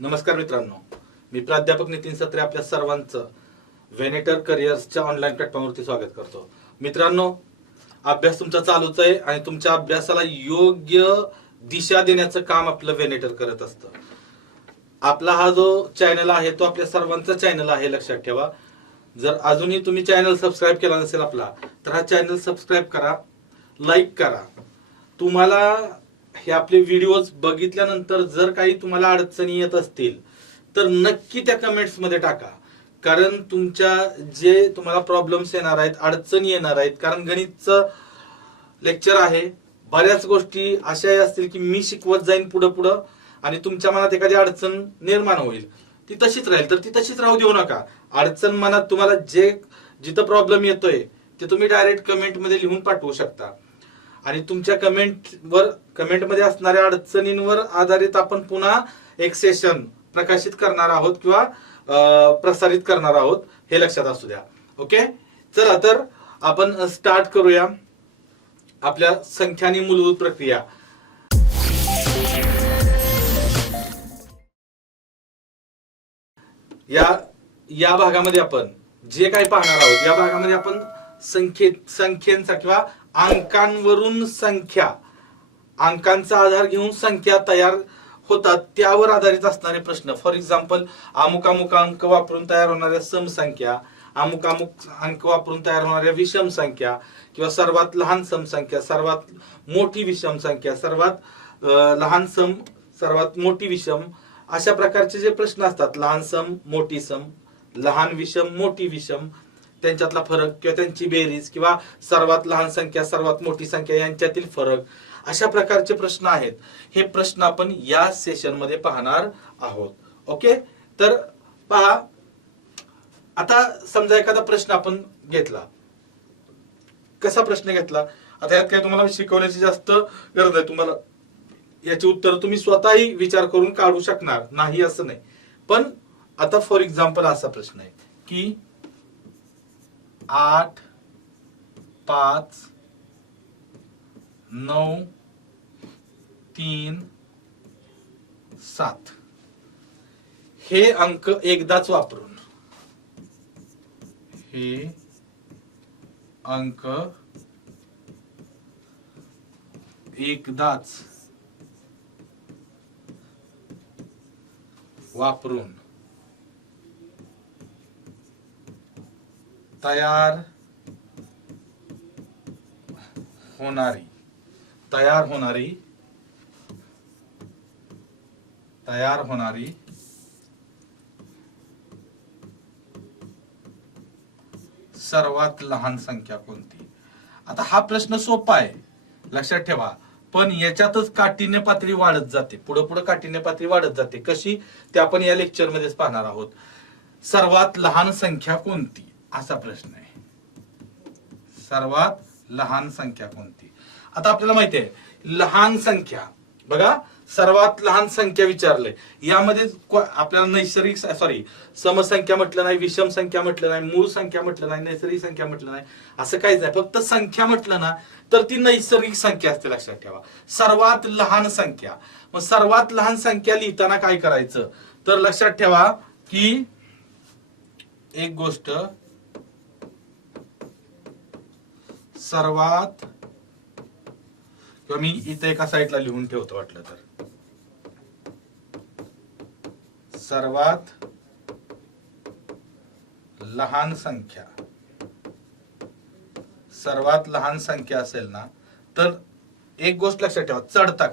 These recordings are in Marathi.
नमस्कार मित्रांनो, मी प्राध्यापक नितीन सत्रे आपल्या सर्वांचं वेनेटर करिअर्सच्या ऑनलाईन प्लॅटफॉर्मवरती स्वागत करतो. मित्रांनो, अभ्यास तुमचा चालूच आहे आणि तुमच्या अभ्यासाला योग्य दिशा देण्याचं काम आपलं वेनेटर करत असतं. आपला हा जो चॅनल आहे तो आपल्या सर्वांचा चॅनल आहे, लक्षात ठेवा. जर अजूनही तुम्ही चॅनल सबस्क्राईब केला नसेल आपला, तर हा चॅनल सबस्क्राईब करा, लाईक करा. तुम्हाला हे आपले व्हिडिओज बघितल्यानंतर जर काही तुम्हाला अडचणी येत असतील तर नक्की त्या कमेंट्स मध्ये टाका. कारण तुमच्या जे तुम्हाला प्रॉब्लेम्स येणार आहेत, अडचणी येणार आहेत, कारण गणितचं लेक्चर आहे. बऱ्याच गोष्टी अशा असतील की मी शिकवत जाईन पुढं पुढं आणि तुमच्या मनात एखादी अडचण निर्माण होईल, ती तशीच राहील. तर ती तशीच राहू देऊ नका. अडचण मनात तुम्हाला जिथं प्रॉब्लेम येतोय ते तुम्ही डायरेक्ट कमेंट मध्ये लिहून पाठवू शकता आणि तुमच्या कमेंटमध्ये असणाऱ्या अडचणींवर आधारित आपण पुन्हा एक सेशन प्रकाशित करणार आहोत किंवा प्रसारित करणार आहोत, हे लक्षात असू द्या. ओके, चला तर आपण स्टार्ट करूया आपल्या संख्यानी मूलभूत प्रक्रिया. या भागामध्ये आपण जे काही पाहणार आहोत, या भागामध्ये आपण संख्येचा किंवा अंकांवरून अंकांचा आधार घेऊन संख्या तयार होतात त्यावर आधारित असणारे प्रश्न. फॉर एक्झाम्पल, अमुक अंक वापरून तयार होणाऱ्या सम संख्या, अमुक अंक वापरून तयार होणाऱ्या विषम संख्या किंवा सर्वात लहान सम संख्या, सर्वात मोठी विषम संख्या, सर्वात लहान सम, सर्वात मोठी विषम, अशा प्रकारचे जे प्रश्न असतात, लहान सम, मोठी सम, लहान विषम, मोठी विषम, त्यांच्यातला फरक किंवा त्यांची बेरीज किंवा सर्वात लहान संख्या सर्वात मोठी संख्या यांच्यातील फरक, अशा प्रकारचे प्रश्न आहेत. हे प्रश्न आपण या सेशन मध्ये पाहणार आहोत. ओके, तर पहा, आता समजा एखादा प्रश्न आपण घेतला. कसा प्रश्न घेतला, आता यात काय तुम्हाला शिकवण्याची जास्त गरज आहे. तुम्हाला याची उत्तर तुम्ही स्वतःही विचार करून काढू शकणार नाही असं नाही. पण आता फॉर एक्झाम्पल असा प्रश्न आहे की 8, 5, 9, 3, 7 हे अंक एकदाच वापरून, हे अंक एकदाच वापरून तयार होणारी सर्वात लहान संख्या कोणती. आता हा प्रश्न सोपा आहे, लक्षात ठेवा. पण याच्यातच काठीण्य पातळी वाढत जाते, पुढे काठीण्य पातळी वाढत जाते. कशी, ते आपण या लेक्चर मध्येच पाहणार आहोत. सर्वात लहान संख्या कोणती असा प्रश्न आहे. सर्वात लहान संख्या कोणती. आता आपल्याला माहिती आहे लहान संख्या, बघा, सर्वात लहान संख्या विचारलंय. यामध्ये आपल्याला समसंख्या म्हटलं नाही, विषम संख्या म्हटलं नाही, मूळ संख्या म्हटलं नाही, नैसर्गिक संख्या म्हटलं नाही, असं काहीच नाही. फक्त संख्या म्हटलं ना तर ती नैसर्गिक संख्या असते, लक्षात ठेवा. सर्वात लहान संख्या, मग सर्वात लहान संख्या लिहिताना काय करायचं, तर लक्षात ठेवा की एक गोष्ट, सर्वात, किंवा मी इथे एका साईडला लिहून ठेवतो वाटलं तर, सर्वात लहान संख्या, सर्वात लहान संख्या असेल ना तर एक गोष्ट लक्षात ठेवा, चढता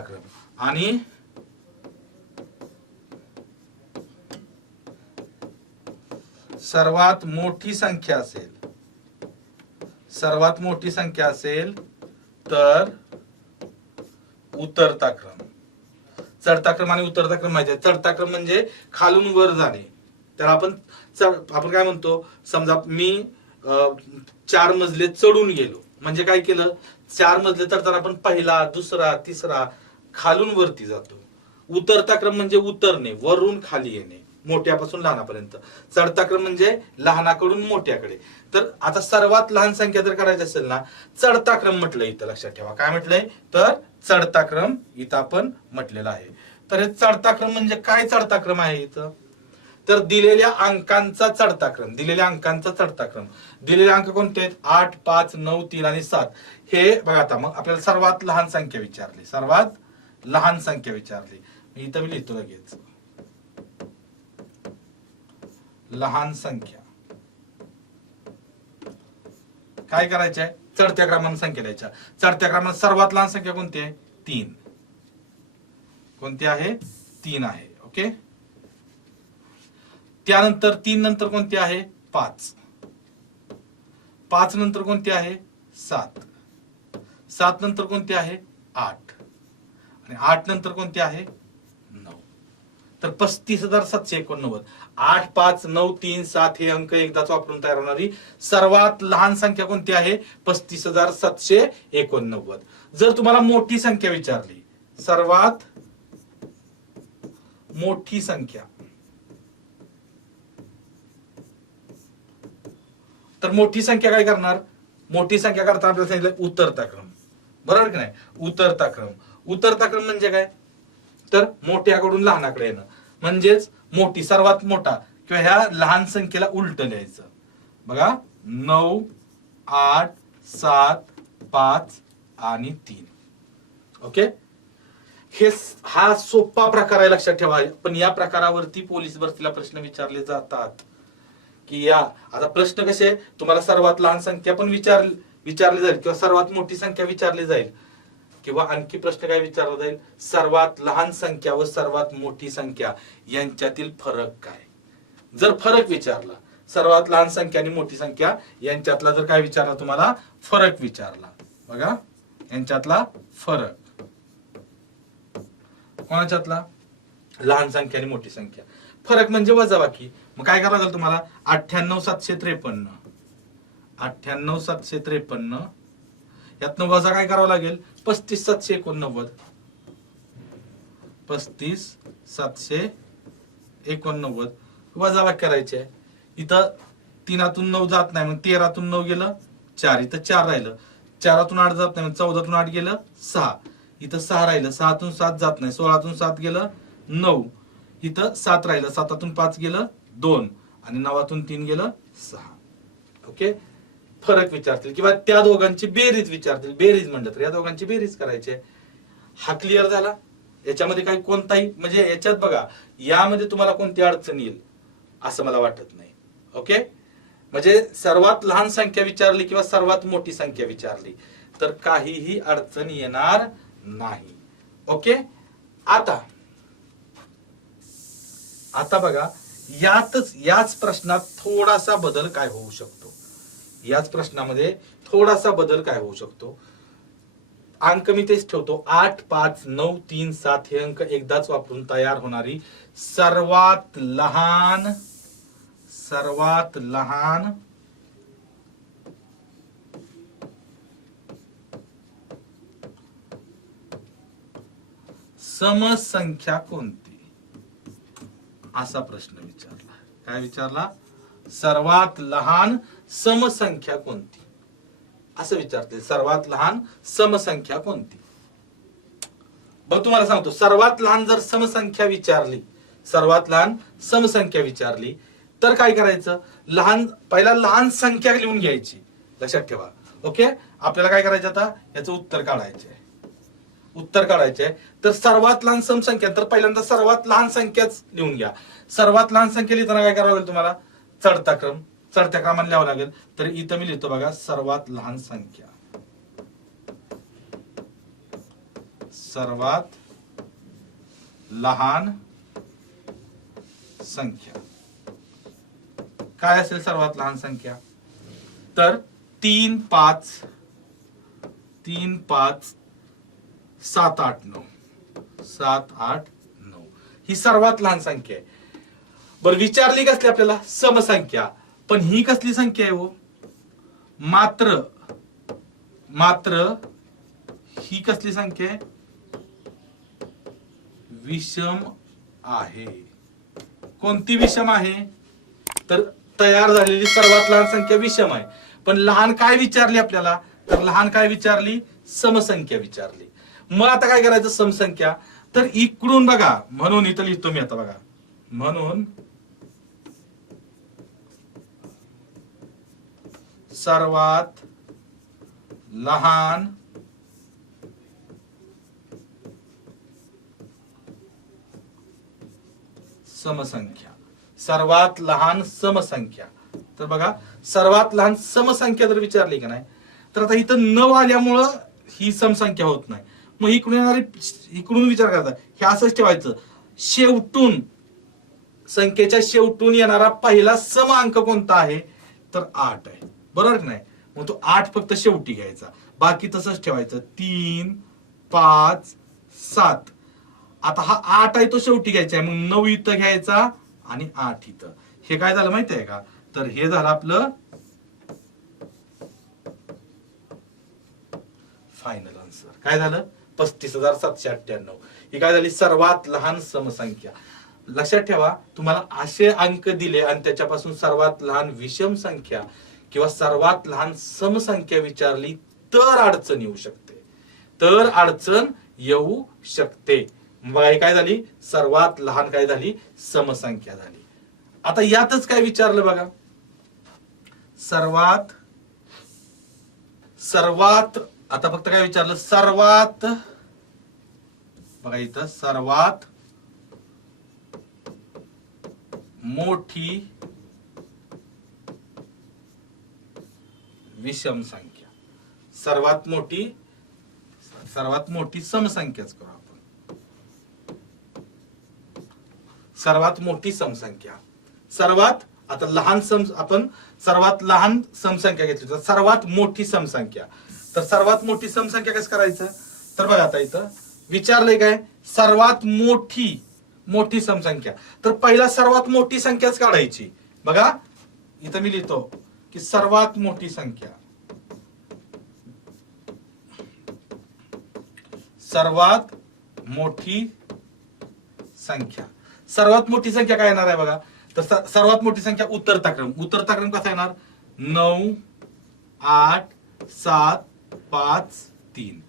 क्रम. आणि सर्वात मोठी संख्या असेल तर उतरता क्रम. चढता क्रम आणि उतरता क्रम माहिती आहे. चढता क्रम म्हणजे खालून वर जाणे, तर आपण काय म्हणतो, समजा मी 4 मजले चढून गेलो, म्हणजे काय केलं, 4 मजले चढताना आपण पहिला, दुसरा, तिसरा, खालून वरती जातो. उतरता क्रम म्हणजे उतरणे, वरून खाली येणे. मोठ्यापासून लहानापर्यंत. चढता क्रम म्हणजे लहानाकडून मोठ्याकडे. तर आता सर्वात लहान संख्या जर करायची असेल ना, चढता क्रम म्हटलंय इथं, लक्षात ठेवा. काय म्हटलंय? तर चढता क्रम इथं आपण म्हटलेला आहे. तर हे चढता क्रम म्हणजे काय? चढता क्रम आहे इथं, तर दिलेल्या अंकांचा चढता क्रम. दिलेल्या अंकांचा चढता क्रम. दिलेले अंक कोणते आहेत? 8, 5, 9, 3 आणि 7. हे बघा. आता मग आपल्याला सर्वात लहान संख्या विचारली. सर्वात लहान संख्या विचारली. इथं मी लिहितो लगेच, लहान संख्या. काय करायचं आहे? चढत्या क्रमाने संख्या द्यायच्या. चढत्या क्रमाने सर्वात लहान संख्या कोणती आहे? 3. कोणती आहे? 3 आहे. ओके. त्यानंतर 3 नंतर कोणती आहे? 5. 5 नंतर कोणती आहे? 7. 7 नंतर कोणती आहे? 8. आणि 8 नंतर कोणती आहे? 9. तर 35,789. 8, 5, 9, 3, 7 हे अंक एकदाच वापरून तयार होणारी सर्वात लहान संख्या कोणती आहे? 35,789. जर तुम्हाला मोठी संख्या विचारली, सर्वात मोठी संख्या, तर मोठी संख्या काय करणार? मोठी संख्या करता आपल्याला सांगितलं उतरता क्रम. बरोबर की नाही? उतरता क्रम. उतरता क्रम म्हणजे काय? तर मोठ्याकडून लहानाकडे येणं. म्हणजेच मोठी, सर्वात मोठा किंवा ह्या लहान संख्येला उलट लिहायचं. बघा, 9, 8, 7, 5 आणि 3. ओके. हा सोपा प्रकार आहे, लक्षात ठेवा. पण या प्रकारावरती पोलीस भरतीला प्रश्न विचारले जातात. की या आता प्रश्न कसे, तुम्हाला सर्वात लहान संख्या पण विचारली जाईल किंवा सर्वात मोठी संख्या विचारली जाईल, किंवा आणखी प्रश्न काय विचारला जाईल? सर्वात लहान संख्या व सर्वात मोठी संख्या यांच्यातील फरक काय. जर फरक विचारला, सर्वात लहान संख्या आणि मोठी संख्या यांच्यातला जर काय विचारला, तुम्हाला फरक विचारला, बघा यांच्यातला फरक, कोणाच्यातला? लहान संख्या आणि मोठी संख्या. फरक म्हणजे वजाबाकी. मग काय करावं लागेल तुम्हाला? 98,753. 98,753 यातनं वजा काय करावं लागेल? 35,789. 35,789 वजाबाकी करायचे. इथं 3तून 9 जात नाही, मग 13तून 9 गेलं 4. इथं 4 राहिलं. 4तून 8 जात नाही, मग 14तून 8 गेलं 6. इथं 6 राहिलं. 6तून 7 जात नाही, 16तून 7 गेलं 9. इथं 7 राहिलं. 7तून 5 गेलं 2 आणि 9तून 3 गेलं 6. ओके. फरक विचारतील किंवा त्या दोघांची बेरीज विचारतील. बेरीज म्हणलं तर या दोघांची बेरीज करायची. हा क्लिअर झाला. याच्यामध्ये काही कोणताही म्हणजे याच्यात बघा, यामध्ये तुम्हाला कोणती अडचण येईल असं मला वाटत नाही. ओके. म्हणजे सर्वात लहान संख्या विचारली किंवा सर्वात मोठी संख्या विचारली तर काहीही अडचण येणार नाही. ओके. आता बघा, याच प्रश्नात थोडासा बदल काय होऊ शकतो. याच प्रश्नामध्ये थोडासा बदल काय होऊ शकतो. अंक मी तेच ठेवतो. 8, 5, 9, 3, 7 हे अंक एकदाच वापरून तयार होणारी सर्वात लहान समसंख्या कोणती, असा प्रश्न विचारला. काय विचारला? सर्वात लहान समसंख्या कोणती असं विचारते. सर्वात लहान समसंख्या कोणती. बघ तुम्हाला सांगतो, सर्वात लहान जर समसंख्या विचारली, सर्वात लहान समसंख्या विचारली तर काय करायचं? पहिला लहान संख्या लिहून घ्यायची. लक्षात ठेवा. ओके. आपल्याला काय करायचं? आता याचं उत्तर काढायचे. तर सर्वात लहान समसंख्या, तर पहिल्यांदा सर्वात लहान संख्याच लिहून घ्या. सर्वात लहान संख्या लिहिताना काय करावं लागेल तुम्हाला? चढत्या क्रमाने लिहावं लागेल. तर इथं मी लिहितो बघा, सर्वात लहान संख्या. सर्वात लहान संख्या काय असेल? सर्वात लहान संख्या तर 3, 5, 7, 8, 9. 7, 8, 9 ही सर्वात लहान संख्या आहे. बरं, विचारली कसली आपल्याला? समसंख्या. पण ही कसली संख्या आहे हो? मात्र ही कसली संख्या आहे? विषम आहे. कोणती विषम आहे? तर तयार झालेली सर्वात लहान संख्या विषम आहे. पण लहान काय विचारली आपल्याला? तर लहान काय विचारली? समसंख्या विचारली. मग आता काय करायचं? समसंख्या. तर इकडून बघा, म्हणून इथं लिहितो मी आता बघा, म्हणून सर्वात लहान समसंख्या. सर्वात लहान समसंख्या. तर बघा, सर्वात लहान समसंख्या जर विचारली का नाही, तर आता इथं न आल्यामुळं ही समसंख्या होत नाही. मग इकडून येणारी, इकडून विचार करायचा, हे असंच ठेवायचं. शेवटून, संख्येच्या शेवटून येणारा पहिला सम अंक कोणता आहे? तर 8 आहे. बरोबर की नाही? मग तो 8 फक्त शेवटी घ्यायचा, बाकी तसंच ठेवायचं. 3, 5, 7. आता हा 8 आहे तो शेवटी घ्यायचा आहे, मग 9 इथं घ्यायचा आणि 8 इथं. हे काय झालं माहिती आहे का? तर हे झालं आपलं फायनल आन्सर. काय झालं? 35,798. ही काय झाली? सर्वात लहान समसंख्या. लक्षात ठेवा, तुम्हाला असे अंक दिले आणि त्याच्यापासून सर्वात लहान विषम संख्या किंवा सर्वात लहान समसंख्या विचारली तर अडचण येऊ शकते. तर अडचण येऊ शकते. बघा, ही काय झाली? सर्वात लहान काय झाली? समसंख्या झाली. आता यातच काय विचारलं बघा, सर्वात आता फक्त काय विचारलं? सर्वात, बघा इथं, सर्वात मोठी विषम संख्या. सर्वात मोठी समसंख्याच करू आपण. सर्वात मोठी समसंख्या. सर्वात, आता लहान आपण सर्वात लहान समसंख्या घेतली तर सर्वात मोठी समसंख्या. तर सर्वात मोठी समसंख्या कसं करायचं? तर बघा, आता इथं विचारलंय काय? सर्वात मोठी समसंख्या. तर पहिला सर्वात मोठी संख्याच काढायची. बघा इथं मी लिहितो की सर्वात मोठी संख्या, सर्वात मोठी संख्या. सर्वात मोठी संख्या काय येणार आहे बघा? तर सर्वात मोठी संख्या उतरता क्रम कसा येणार? 9, 8, 7, 5, 3.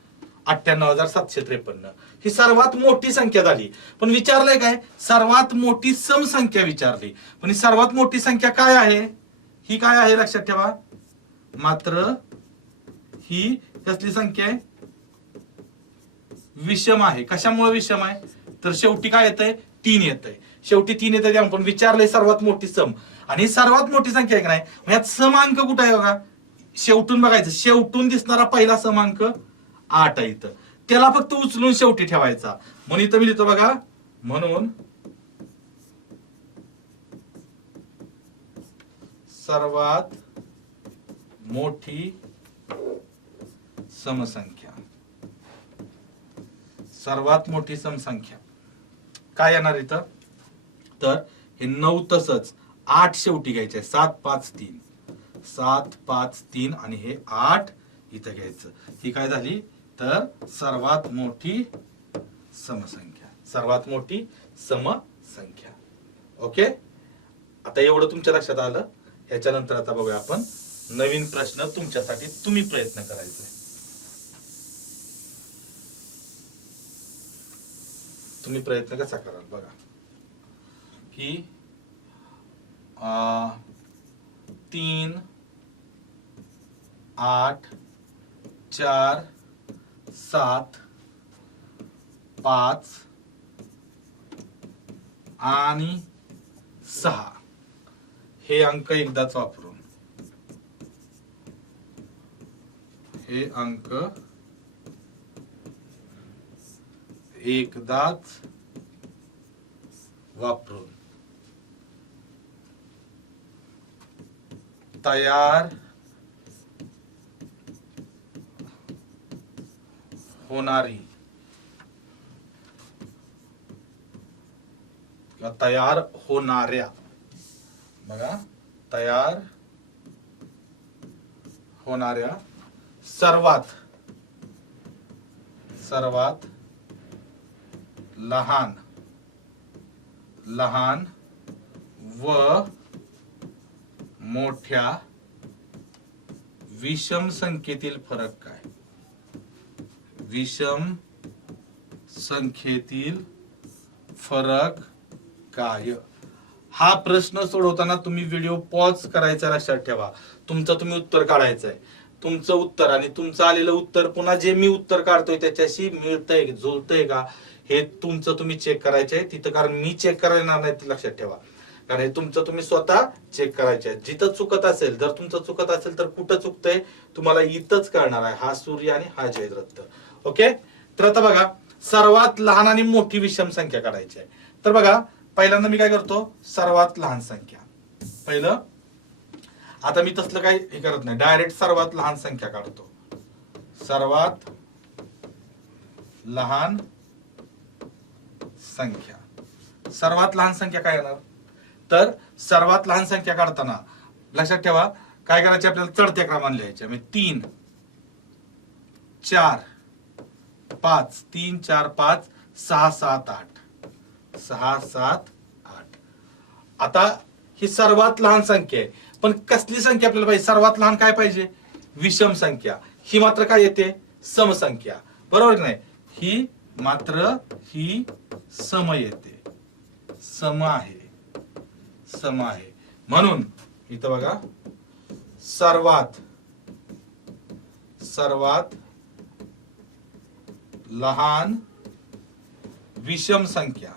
98,753. ही सर्वात मोठी संख्या झाली. पण विचारलंय काय? सर्वात मोठी समसंख्या विचारली. पण ही सर्वात मोठी संख्या काय आहे? ही काय आहे? लक्षात ठेवा. मात्र ही कसली संख्या आहे? विषम आहे. कशामुळे विषम आहे? तर शेवटी काय येतंय? 3 येतंय. शेवटी 3 येतंय. आपण विचारलंय सर्वात मोठी सम, आणि सर्वात मोठी संख्या आहे की नाही, यात समांक कुठं आहे बघा? शेवटून बघायचं. शेवटून दिसणारा पहिला समांक 8 आहे इथं. त्याला फक्त उचलून शेवटी ठेवायचा. म्हणून इथं मी लिहितो बघा, म्हणून सर्वात मोठी समसंख्या. सर्वात मोठी समसंख्या काय येणार इथं? तर हे 9 तसंच 8 शेवटी घ्यायचे. 7, 5, 3. 7, 5, 3 आणि हे 8 इथं घ्यायचं. ही काय झाली? तर सर्वात मोठी समसंख्या. सर्वात मोठी समसंख्या. ओके, आता एवढं तुमच्या लक्षात आलं. ह्याच्यानंतर आता बघूया आपण नवीन प्रश्न तुमच्यासाठी तुम्ही प्रयत्न करायचे. तुम्ही प्रयत्न कसा कराल बघा की 3, 8, 4, 7, 5 आणि 6 हे अंक एकदाच वापरून, हे अंक एकदाच वापरून तयार होणारी किंवा तयार होणाऱ्या, बघा, तयार होणाऱ्या सर्वात लहान व मोठ्या विषम संख्येतील फरक काय? विषम संख्येतील फरक काय? हा प्रश्न सोडवताना तुम्ही व्हिडिओ पॉज करायचा, लक्षात ठेवा. तुमचं तुम्ही उत्तर काढायचंय. तुमचं उत्तर आणि तुमचं आलेलं उत्तर पुन्हा जे मी उत्तर काढतोय त्याच्याशी मिळतंय, जुळतंय का, हे तुमचं तुम्ही चेक करायचंय तिथं. कारण मी चेक करायला येणार नाही, ते लक्षात ठेवा. कारण हे तुमचं तुम्ही स्वतः चेक करायचे. जिथं चुकत असेल, जर तुमचं चुकत असेल तर कुठं चुकतंय तुम्हाला इथंच कळणार आहे. हा सूर्य आणि हा जयद्रथ. ओके. तर आता बघा, सर्वात लहान आणि मोठी विषम संख्या काढायची आहे. तर बघा, पहिल्यांदा मी काय करतो, सर्वात लहान संख्या पहिलं. आता मी तसलं काही हे करत नाही, डायरेक्ट सर्वात लहान संख्या काढतो. सर्वात लहान संख्या. सर्वात लहान संख्या काय येणार? तर सर्वात लहान संख्या काढताना लक्षात ठेवा काय करायचे, आपल्याला चढत्या क्रमाने लिहायचे. म्हणजे 3 4 5 3 4 5 6 7 8 6 7 8. आता ही सर्वात लहान संख्या आहे, पण कसली संख्या आपल्याला पाहिजे? सर्वात लहान काय पाहिजे? विषम संख्या. ही मात्र काय येते? समसंख्या. बरोबर नाही? ही मात्र ही सम येते, सम आहे, सम आहे. म्हणून इथं बघा, सर्वात लहान विषम संख्या,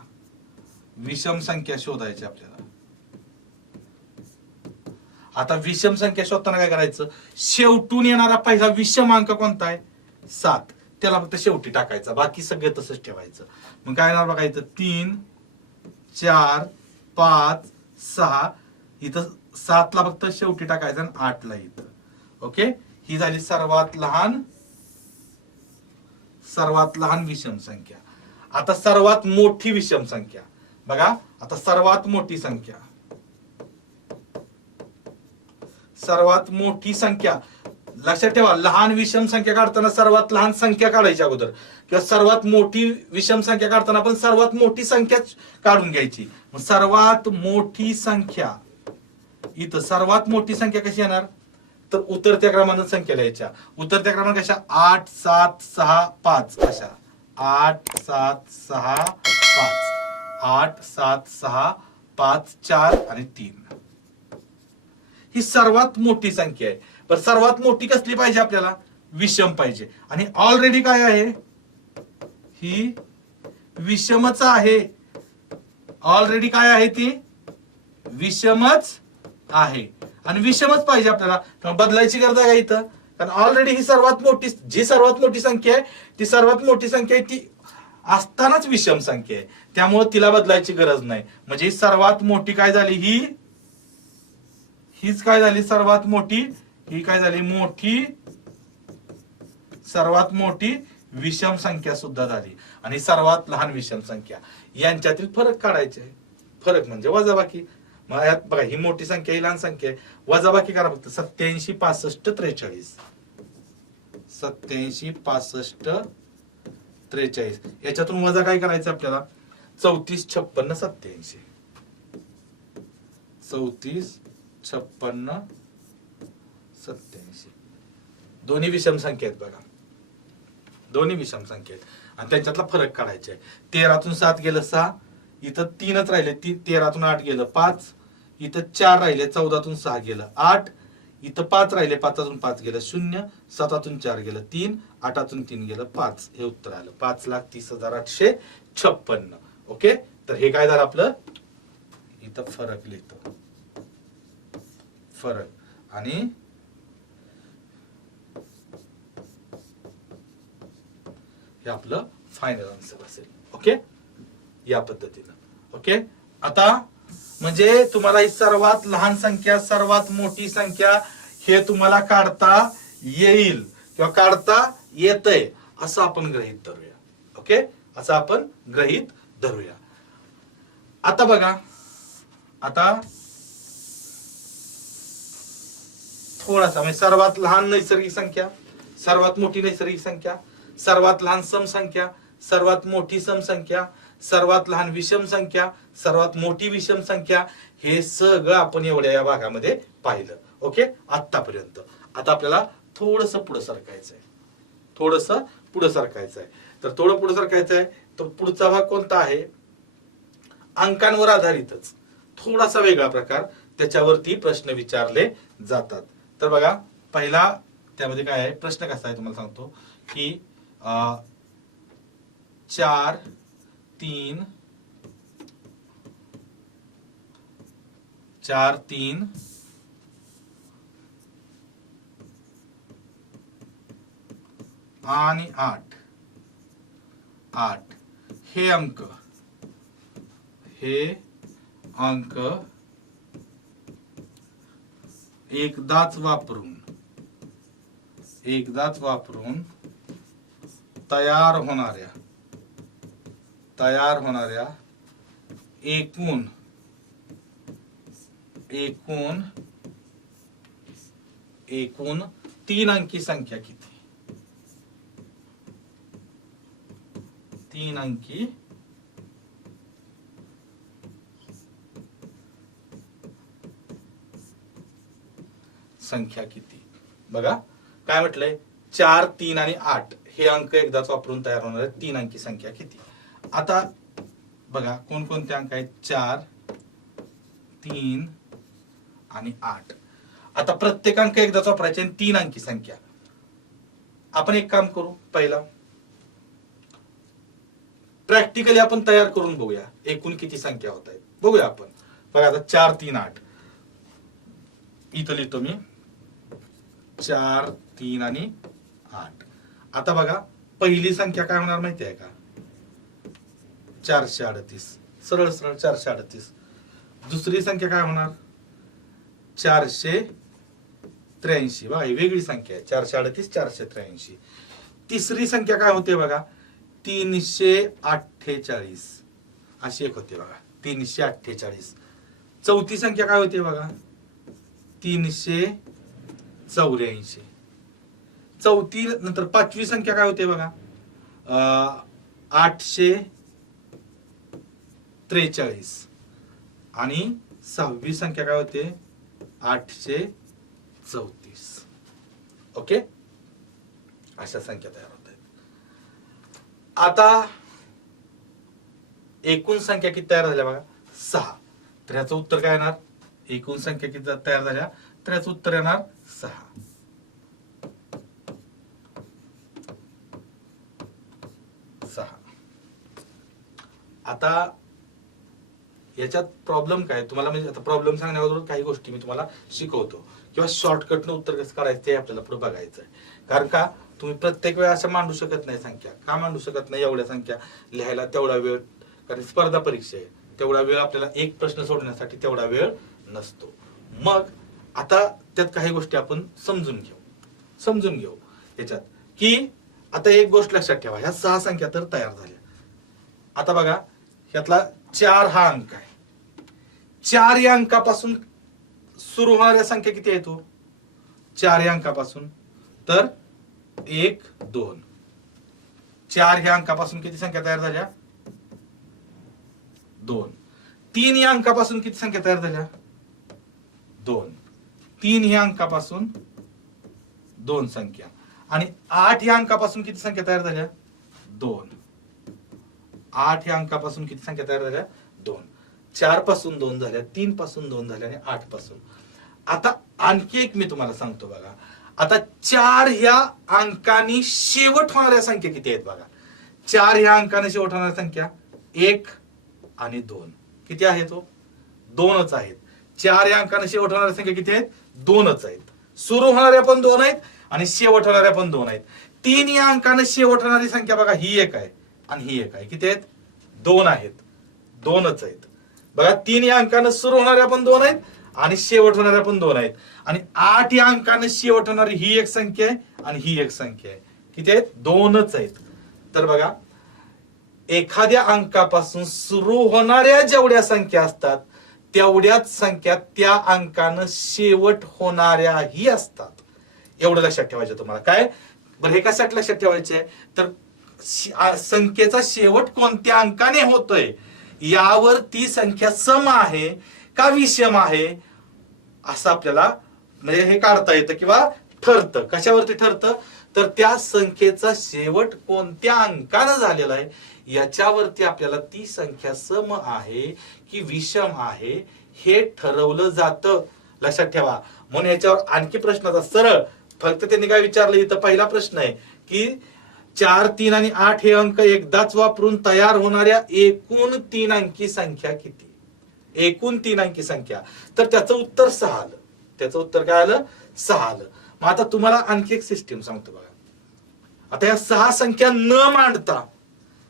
विषम संख्या शोधायची आपल्याला. आता विषम संख्या शोधताना काय करायचं? शेवटून येणारा पहिला विषम अंक कोणता आहे? 7. त्याला फक्त शेवटी टाकायचा, बाकी सगळे तसंच ठेवायचं. मग काय येणार बघा, इथं 3 4 5 6, इथं 7 ला फक्त शेवटी टाकायचं आणि 8 ला इथं. ओके. ही झाली सर्वात लहान विषम संख्या. आता सर्वात मोठी विषम संख्या बघा. आता सर्वात मोठी संख्या, सर्वात मोठी संख्या लक्षात ठेवा. लहान विषम संख्या काढताना सर्वात लहान संख्या काढायची अगोदर, किंवा सर्वात मोठी विषम संख्या काढताना पण सर्वात मोठी संख्या काढून घ्यायची. मग सर्वात मोठी संख्या इथं, सर्वात मोठी संख्या कशी येणार? तर उतरत्या क्रमानं संख्या लिहायच्या. उतरत्या क्रमानं कशा? 8 7 6 5 अशा. 8 7 6 5 8 7 6 5 4 आणि 3. ही सर्वात मोठी संख्या आहे. पण सर्वात मोठी कसली पाहिजे आपल्याला? विषम पाहिजे. आणि ऑलरेडी काय आहे? ही विषमच आहे. ऑलरेडी काय आहे? ती विषमच आहे. आणि विषमच पाहिजे आपल्याला, बदलायची गरज आहे का इथं? कारण ऑलरेडी ही सर्वात मोठी, जी सर्वात मोठी संख्या आहे ती सर्वात मोठी संख्या आहे, ती असतानाच विषम संख्या आहे, त्यामुळे तिला बदलायची गरज नाही. म्हणजे सर्वात मोठी काय झाली? हीच काय झाली? सर्वात मोठी. ही काय झाली? मोठी, सर्वात मोठी विषम संख्या सुद्धा झाली. आणि सर्वात लहान विषम संख्या यांच्यातील फरक काढायचे आहे. फरक म्हणजे वजाबाकी. मग यात बघा, ही मोठी संख्या, ही लहान संख्या आहे, वजाबाकी करा फक्त. 87 65 43 87 65 43. याच्यातून वजा काय करायचं आपल्याला? 34 56 87. 34 56 87. दोन्ही विषम संख्या आहेत बघा, दोन्ही विषम संख्या आहेत. आणि त्यांच्यातला फरक काढायचा आहे. 13तून 7 गेलं 6, इथं 3च राहिले. 13तून 8 गेलं 5, इथं 4 राहिले. 14तून 6 गेलं 8, इथं 5 राहिले. 5तून 5 गेलं 0, 7तून 4 गेलं 3, 8तून 3 गेलं 5. हे उत्तर आलं 5,30,856. ओके. तर हे काय झालं आपलं? इथं फरक लिहितो, फरक. आणि हे आपलं फायनल आन्सर असेल. ओके, या पद्धतीनं. ओके. आता म्हणजे तुम्हाला ही सर्वात लहान संख्या, सर्वात मोठी संख्या हे तुम्हाला काढता येईल किंवा काढता येतंय असं आपण गृहीत धरूया. ओके, असं आपण गृहीत धरूया. आता बघा, आता थोडासा म्हणजे सर्वात लहान नैसर्गिक संख्या, सर्वात मोठी नैसर्गिक संख्या, सर्वात लहान सम संख्या, सर्वात मोठी सम संख्या, सर्वात लहान विषम संख्या, सर्वात मोठी विषम संख्या, हे सगळं आपण एवढ्या या भागामध्ये पाहिलं. ओके, आतापर्यंत. आता आपल्याला थोडस पुढे सरकायचं आहे, थोडस पुढे सरकायचं आहे. तर थोडं पुढे सरकायचं आहे. तर पुढचा भाग कोणता आहे? अंकांवर आधारितच, थोडासा वेगळा प्रकार, त्याच्यावरती प्रश्न विचारले जातात. तर बघा, पहिला त्यामध्ये काय आहे, प्रश्न कसा आहे तुम्हाला सांगतो की 4 3 आणि 8 हे अंक एकदाच वापरून तयार होणाऱ्या एकूण 3 अंकी संख्या किती? 3 अंकी संख्या किती? बघा काय म्हटलंय, 4 3 आणि 8 हे अंक एकदाच वापरून तयार होणारे 3 अंकी संख्या किती? आता बघा कोणकोणते अंक आहेत, 4 3 आणि 8. आता प्रत्येक अंक एकदाच वापरायचे आणि 3 अंकी संख्या. आपण एक काम करू, पहिला प्रॅक्टिकली आपण तयार करून बघूया एकूण किती संख्या होत आहेत, बघूया आपण. बघा आता 4 3 8 इथं लिहितो मी, 4 3 आणि 8. आता बघा पहिली संख्या काय होणार माहिती आहे का, 438, सरळ 438. दुसरी संख्या काय होणार, 483. बघा ही वेगळी संख्या आहे, 438 483. तिसरी संख्या काय होते बघा, 348 अशी एक होते बघा, 348. चौथी संख्या काय होते बघा, 384. चौथी नंतर पाचवी संख्या काय होते बघा, 843. आणि सहावी संख्या काय होते, 834. ओके, अशा संख्या तयार होत आहेत. आता एकूण संख्या किती तयार झाल्या बघा, 6. तर ह्याचं उत्तर काय येणार, एकूण संख्या किती तयार झाल्या, तर याचं उत्तर येणार 6. आता याच्यात प्रॉब्लेम काय तुम्हाला, म्हणजे आता प्रॉब्लेम सांगण्याबरोबर काही गोष्टी मी तुम्हाला शिकवतो किंवा शॉर्टकटनं उत्तर कसं काढायचं ते आपल्याला पुढे बघायचं आहे. कारण का तुम्ही प्रत्येक वेळा असं मांडू शकत नाही संख्या. का मांडू शकत नाही, एवढ्या संख्या लिहायला तेवढा वेळ, कारण स्पर्धा परीक्षा आहे, तेवढा वेळ आपल्याला एक प्रश्न सोडण्यासाठी तेवढा वेळ नसतो. मग आता त्यात काही गोष्टी आपण समजून घेऊ याच्यात, की आता एक गोष्ट लक्षात ठेवा, ह्या 6 संख्या तर तयार झाल्या. आता बघा ह्यातला 4 हा अंक आहे, 4 या अंकापासून सुरू होणाऱ्या संख्या किती आहेत, 4 या अंकापासून, तर 1 2. 4 ह्या अंकापासून किती संख्या तयार झाल्या, 2. 3 या अंकापासून किती संख्या तयार झाल्या, 2. 3 ह्या अंकापासून 2 संख्या. आणि 8 या अंकापासून किती संख्या तयार झाल्या, 2. 8 या अंकापासून किती संख्या तयार झाल्या, 2. 4 पासून 2 झाल्या, 3 पासून 2 झाल्या आणि 8 पासून. आता आणखी एक मी तुम्हाला सांगतो बघा, आता 4 ह्या अंकाने शेवट होणाऱ्या संख्या किती आहेत बघा. 4 ह्या अंकाने शेवट होणाऱ्या संख्या 1 आणि 2 किती आहेत, 2च आहेत. 4 या अंकाने शेवट होणाऱ्या संख्या किती आहेत, 2च आहेत. सुरू होणाऱ्या पण 2 आहेत आणि शेवट होणाऱ्या पण 2 आहेत. 3 या अंकाने शेवट होणारी संख्या बघा, ही एक आहे आणि ही एक आहे. किती आहेत, 2 आहेत, 2च आहेत. बघा 3 या अंकाने सुरू होणाऱ्या पण 2 आहेत आणि शेवट होणाऱ्या पण 2 आहेत. आणि 8 या अंकाने शेवट होणारी ही एक संख्या आहे आणि ही एक संख्या आहे. किती आहेत, 2च आहेत. तर बघा एखाद्या अंकापासून सुरू होणाऱ्या जेवढ्या संख्या असतात तेवढ्याच संख्या त्या अंकानं शेवट होणाऱ्याही असतात. एवढं लक्षात ठेवायचं तुम्हाला. काय बरं, हे कशासाठी लक्षात ठेवायचे, तर संख्येचा शेवट कोणत्या अंकाने होतोय यावर ती संख्या सम आहे का विषम आहे असं आपल्याला म्हणजे हे काढता येतं किंवा ठरतं. कशावरती ठरतं तर त्या संख्येचा शेवट कोणत्या अंकानं झालेला आहे याच्यावरती आपल्याला ती संख्या सम आहे की विषम आहे हे ठरवलं जातं. लक्षात ठेवा. म्हणून याच्यावर आणखी प्रश्न होता सरळ. फक्त त्यांनी काय विचारलं इथं पहिला प्रश्न आहे की 4, 3 आणि 8 हे अंक एकदाच वापरून तयार होणाऱ्या एकूण 3 अंकी संख्या किती. एकूण 3 अंकी संख्या. तर त्याचं उत्तर 6 आलं. त्याचं उत्तर काय आलं 6 आलं. मग आता तुम्हाला आणखी एक सिस्टीम सांगतो बघा. आता या 6 संख्या न मांडता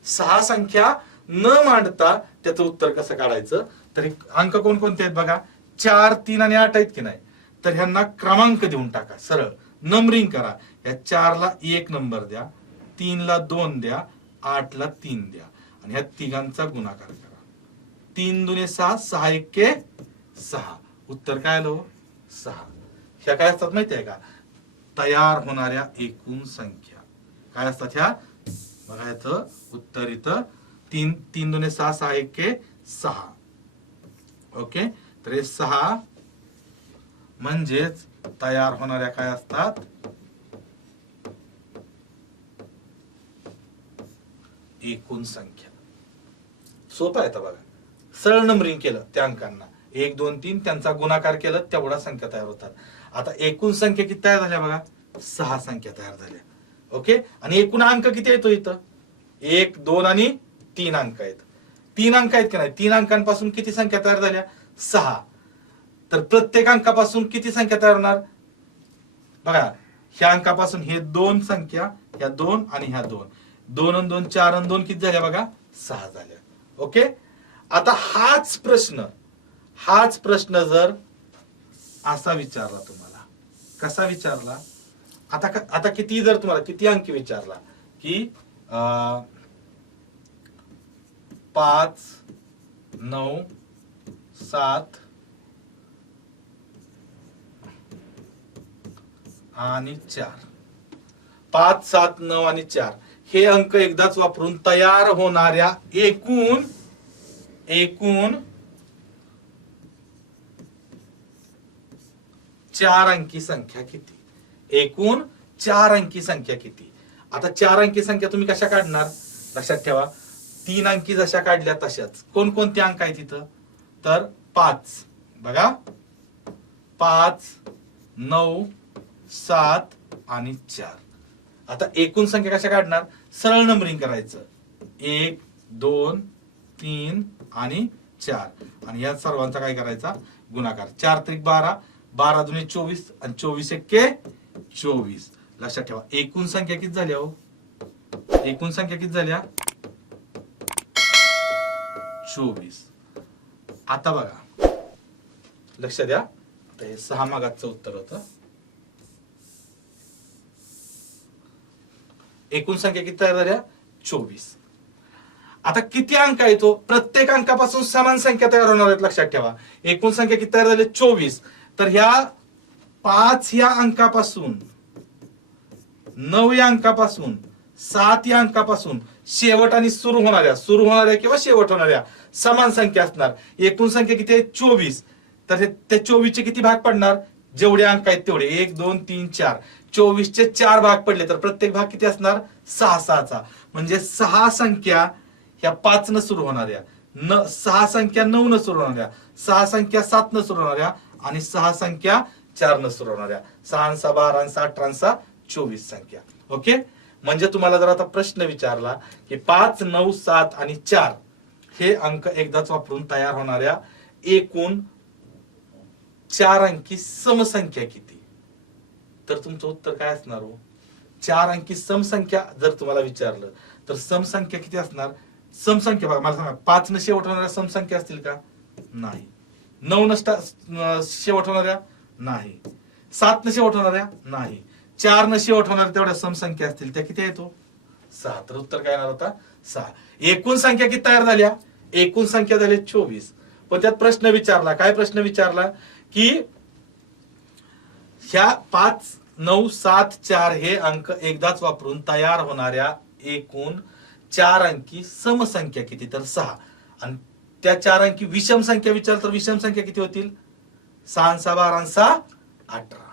6 संख्या न मांडता त्याचं उत्तर कसं काढायचं. तर अंक कोणकोणते आहेत बघा. 4, 3 आणि 8 आहेत की नाही. तर ह्यांना क्रमांक देऊन टाका. सरळ नंबरिंग करा. या 4 ला 1 नंबर द्या, 3 ला 2 द्या, 8 ला 3 द्या आणि ह्या तिघांचा गुणाकार करा. 3 दुने 6, 6 एके 6. उत्तर काय आलं 6. ह्या काय असतात माहिती आहे का तयार होणाऱ्या एकूण संख्या काय असतात ह्या बघा. इथं उत्तर इथं 3 दुने 6, 6 एके 6. ओके. तर हे 6 म्हणजेच तयार होणाऱ्या काय असतात एकूण संख्या. सोपं आहे बघा. सरळ नंबरिंग केलं त्या अंकांना 1, 2, 3 त्यांचा गुणाकार केलं तेवढा संख्या तयार होतात. आता एकूण संख्या किती तयार झाल्या बघा 6 संख्या तयार झाल्या. ओके. आणि एकूण अंक किती येतो इथं 1, 2 आणि 3 अंक आहेत. 3 अंक आहेत की नाही. 3 अंकांपासून किती संख्या तयार झाल्या 6. तर प्रत्येक अंकापासून किती संख्या तयार होणार बघा. ह्या अंकापासून हे 2 संख्या ह्या 2 आणि ह्या 2 2 आणि 2 4 आणि 2 किती झाल्या बघा 6 झाल्या. ओके. आता हाच प्रश्न जर असा विचारला तुम्हाला कसा विचारला आता किती जर तुम्हाला किती अंकी विचारला की 5, 9, 7 आणि 4. 5, 7, 9 आणि 4 हे अंक एकदाच वापरून तयार होणाऱ्या एकूण 4 अंकी संख्या किती. एकूण 4 अंकी संख्या किती. आता 4 अंकी संख्या तुम्ही कशा काढणार लक्षात ठेवा. 3 अंकी जशा काढल्या तशाच कोणकोणते अंक आहेत तिथं तर 5 बघा 5, 9, 7 आणि 4. आता एकूण संख्या कशा काढणार सरळ नंबरिंग करायचं 1, 2, 3 आणि 4 आणि या सर्वांचा काय करायचा गुणाकार. 4 त्रिक 12, 12 दुने 24 आणि 24 एके 24. लक्षात ठेवा. एकूण संख्या किती झाल्या हो एकूण संख्या किती झाल्या 24. आता बघा लक्ष द्या. आता हे 6 मागाचं उत्तर होतं. एकूण संख्या किती तयार झाल्या 24. आता किती अंक आहे तो प्रत्येक अंकापासून समान संख्या तयार होणार आहेत. लक्षात ठेवा. एकूण संख्या किती तयार झाली 24. तर ह्या 5 या अंकापासून 9 या अंकापासून 7 या अंकापासून शेवट आणि सुरू होणाऱ्या किंवा शेवट होणाऱ्या समान संख्या असणार. एकूण संख्या किती आहे 24. तर त्या 24 चे किती भाग पडणार जेवढे अंक आहेत तेवढे 1, 2, 3, 4. 24 चे 4 भाग पडले तर प्रत्येक भाग किती असणार 6 6चा. म्हणजे 6 संख्या ह्या 5 न सुरू होणाऱ्या 6 संख्या 9 न सुरू होणाऱ्या 6 संख्या 7 न सुरू होणाऱ्या आणि 6 संख्या 4 न सुरू होणाऱ्या 6 6 12 6 18 24 संख्या. ओके. म्हणजे तुम्हाला जर आता प्रश्न विचारला की 5, 9, 7 आणि 4 हे अंक एकदाच वापरून तयार होणाऱ्या एकूण 4 अंकी समसंख्या किती तर तुमचं उत्तर काय असणार हो 4 अंकी समसंख्या जर तुम्हाला विचारलं तर समसंख्या किती असणार. समसंख्या बघा मला सांगा 5 न शेवट होणाऱ्या समसंख्या असतील का नाही. 9 न शेवट होणाऱ्या नाही. 7 न शेवट होणाऱ्या नाही. 4 न शेवट होणाऱ्या तेवढ्या समसंख्या असतील त्या किती येतो 6. तर उत्तर काय येणार होता 6. एकूण संख्या किती तयार झाल्या एकूण संख्या झाली 24. पण त्यात प्रश्न विचारला काय प्रश्न विचारला की ह्या 5, 9, 7, 4 हे अंक एकदाच वापरून तयार होणाऱ्या एकूण 4 अंकी समसंख्या किती, तर 6. आणि त्या 4 अंकी विषम संख्या विचारलं तर विषम संख्या किती होतील, 6 6 12 6 18.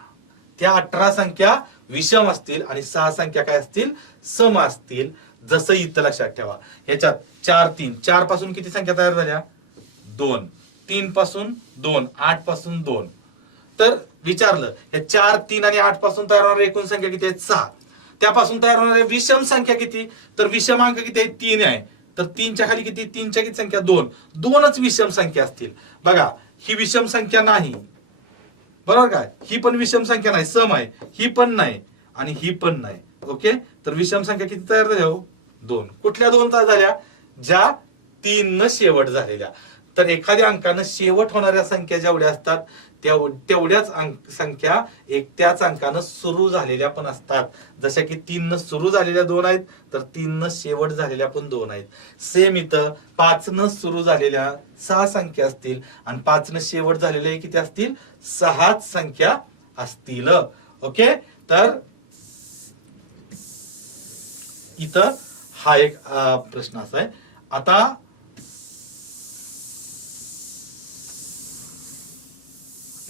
त्या 18 संख्या विषम असतील आणि 6 संख्या काय असतील, सम असतील. जसं इथं लक्षात ठेवा, ह्याच्यात 4 3, 4 पासून किती संख्या तयार झाल्या, 2. 3 पासून 2, 8 पासून 2. तर विचारलं हे 4 3 आणि 8 पासून तयार होणारी एकूण संख्या किती आहे, 6. त्यापासून तयार होणाऱ्या विषम संख्या किती, तर विषमांक किती आहे, 3 आहे. तर 3च्या खाली किती, 3च्या किती संख्या 2. 2च विषम संख्या असतील. बघा ही विषम संख्या नाही, बरोबर काय, ही पण विषम संख्या नाही, सम आहे. ही पण नाही आणि ही पण नाही. ओके, तर विषम संख्या किती तयार झाल्या, 2. कुठल्या 2 तयार झाल्या, ज्या 3 न शेवट झालेल्या. तर एखाद्या अंकानं शेवट होणाऱ्या संख्या जेवढ्या असतात तेवढ्याच संख्या त्याच अंकानं सुरू झालेल्या पण असतात. जशा की 3 न सुरू झालेल्या 2 आहेत, तर 3 न शेवट झालेल्या पण 2 आहेत. सेम इथं 5 न सुरू झालेल्या 6 संख्या असतील आणि 5 न शेवट झालेल्या किती असतील, 6च संख्या असतील. ओके, तर इथं हा एक प्रश्न असा आहे. आता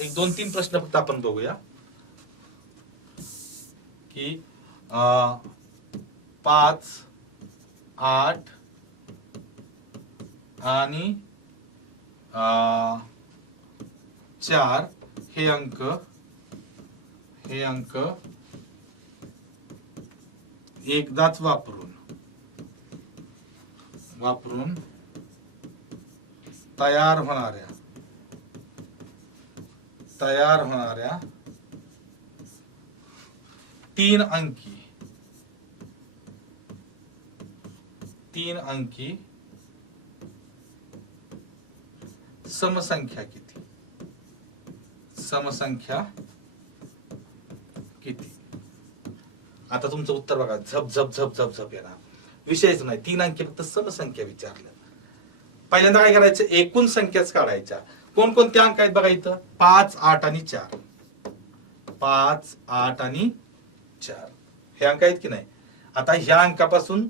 एक 2-3 प्रश्न फक्त आपण बघूया की 5 8 आणि 4 हे अंक एकदाच वापरून तयार होणाऱ्या 3 अंकी समसंख्या किती. आता तुमचं उत्तर बघा, झप झप झप झप झप येणार. विषयच नाही, 3 अंकी फक्त समसंख्या विचारल्या. पहिल्यांदा काय करायचं, एकूण संख्याच काढायच्या. कोणकोणते अंक आहेत बघा इथं, 5 8 आणि 4. 5 8 आणि 4 हे अंक आहेत की नाही. आता ह्या अंकापासून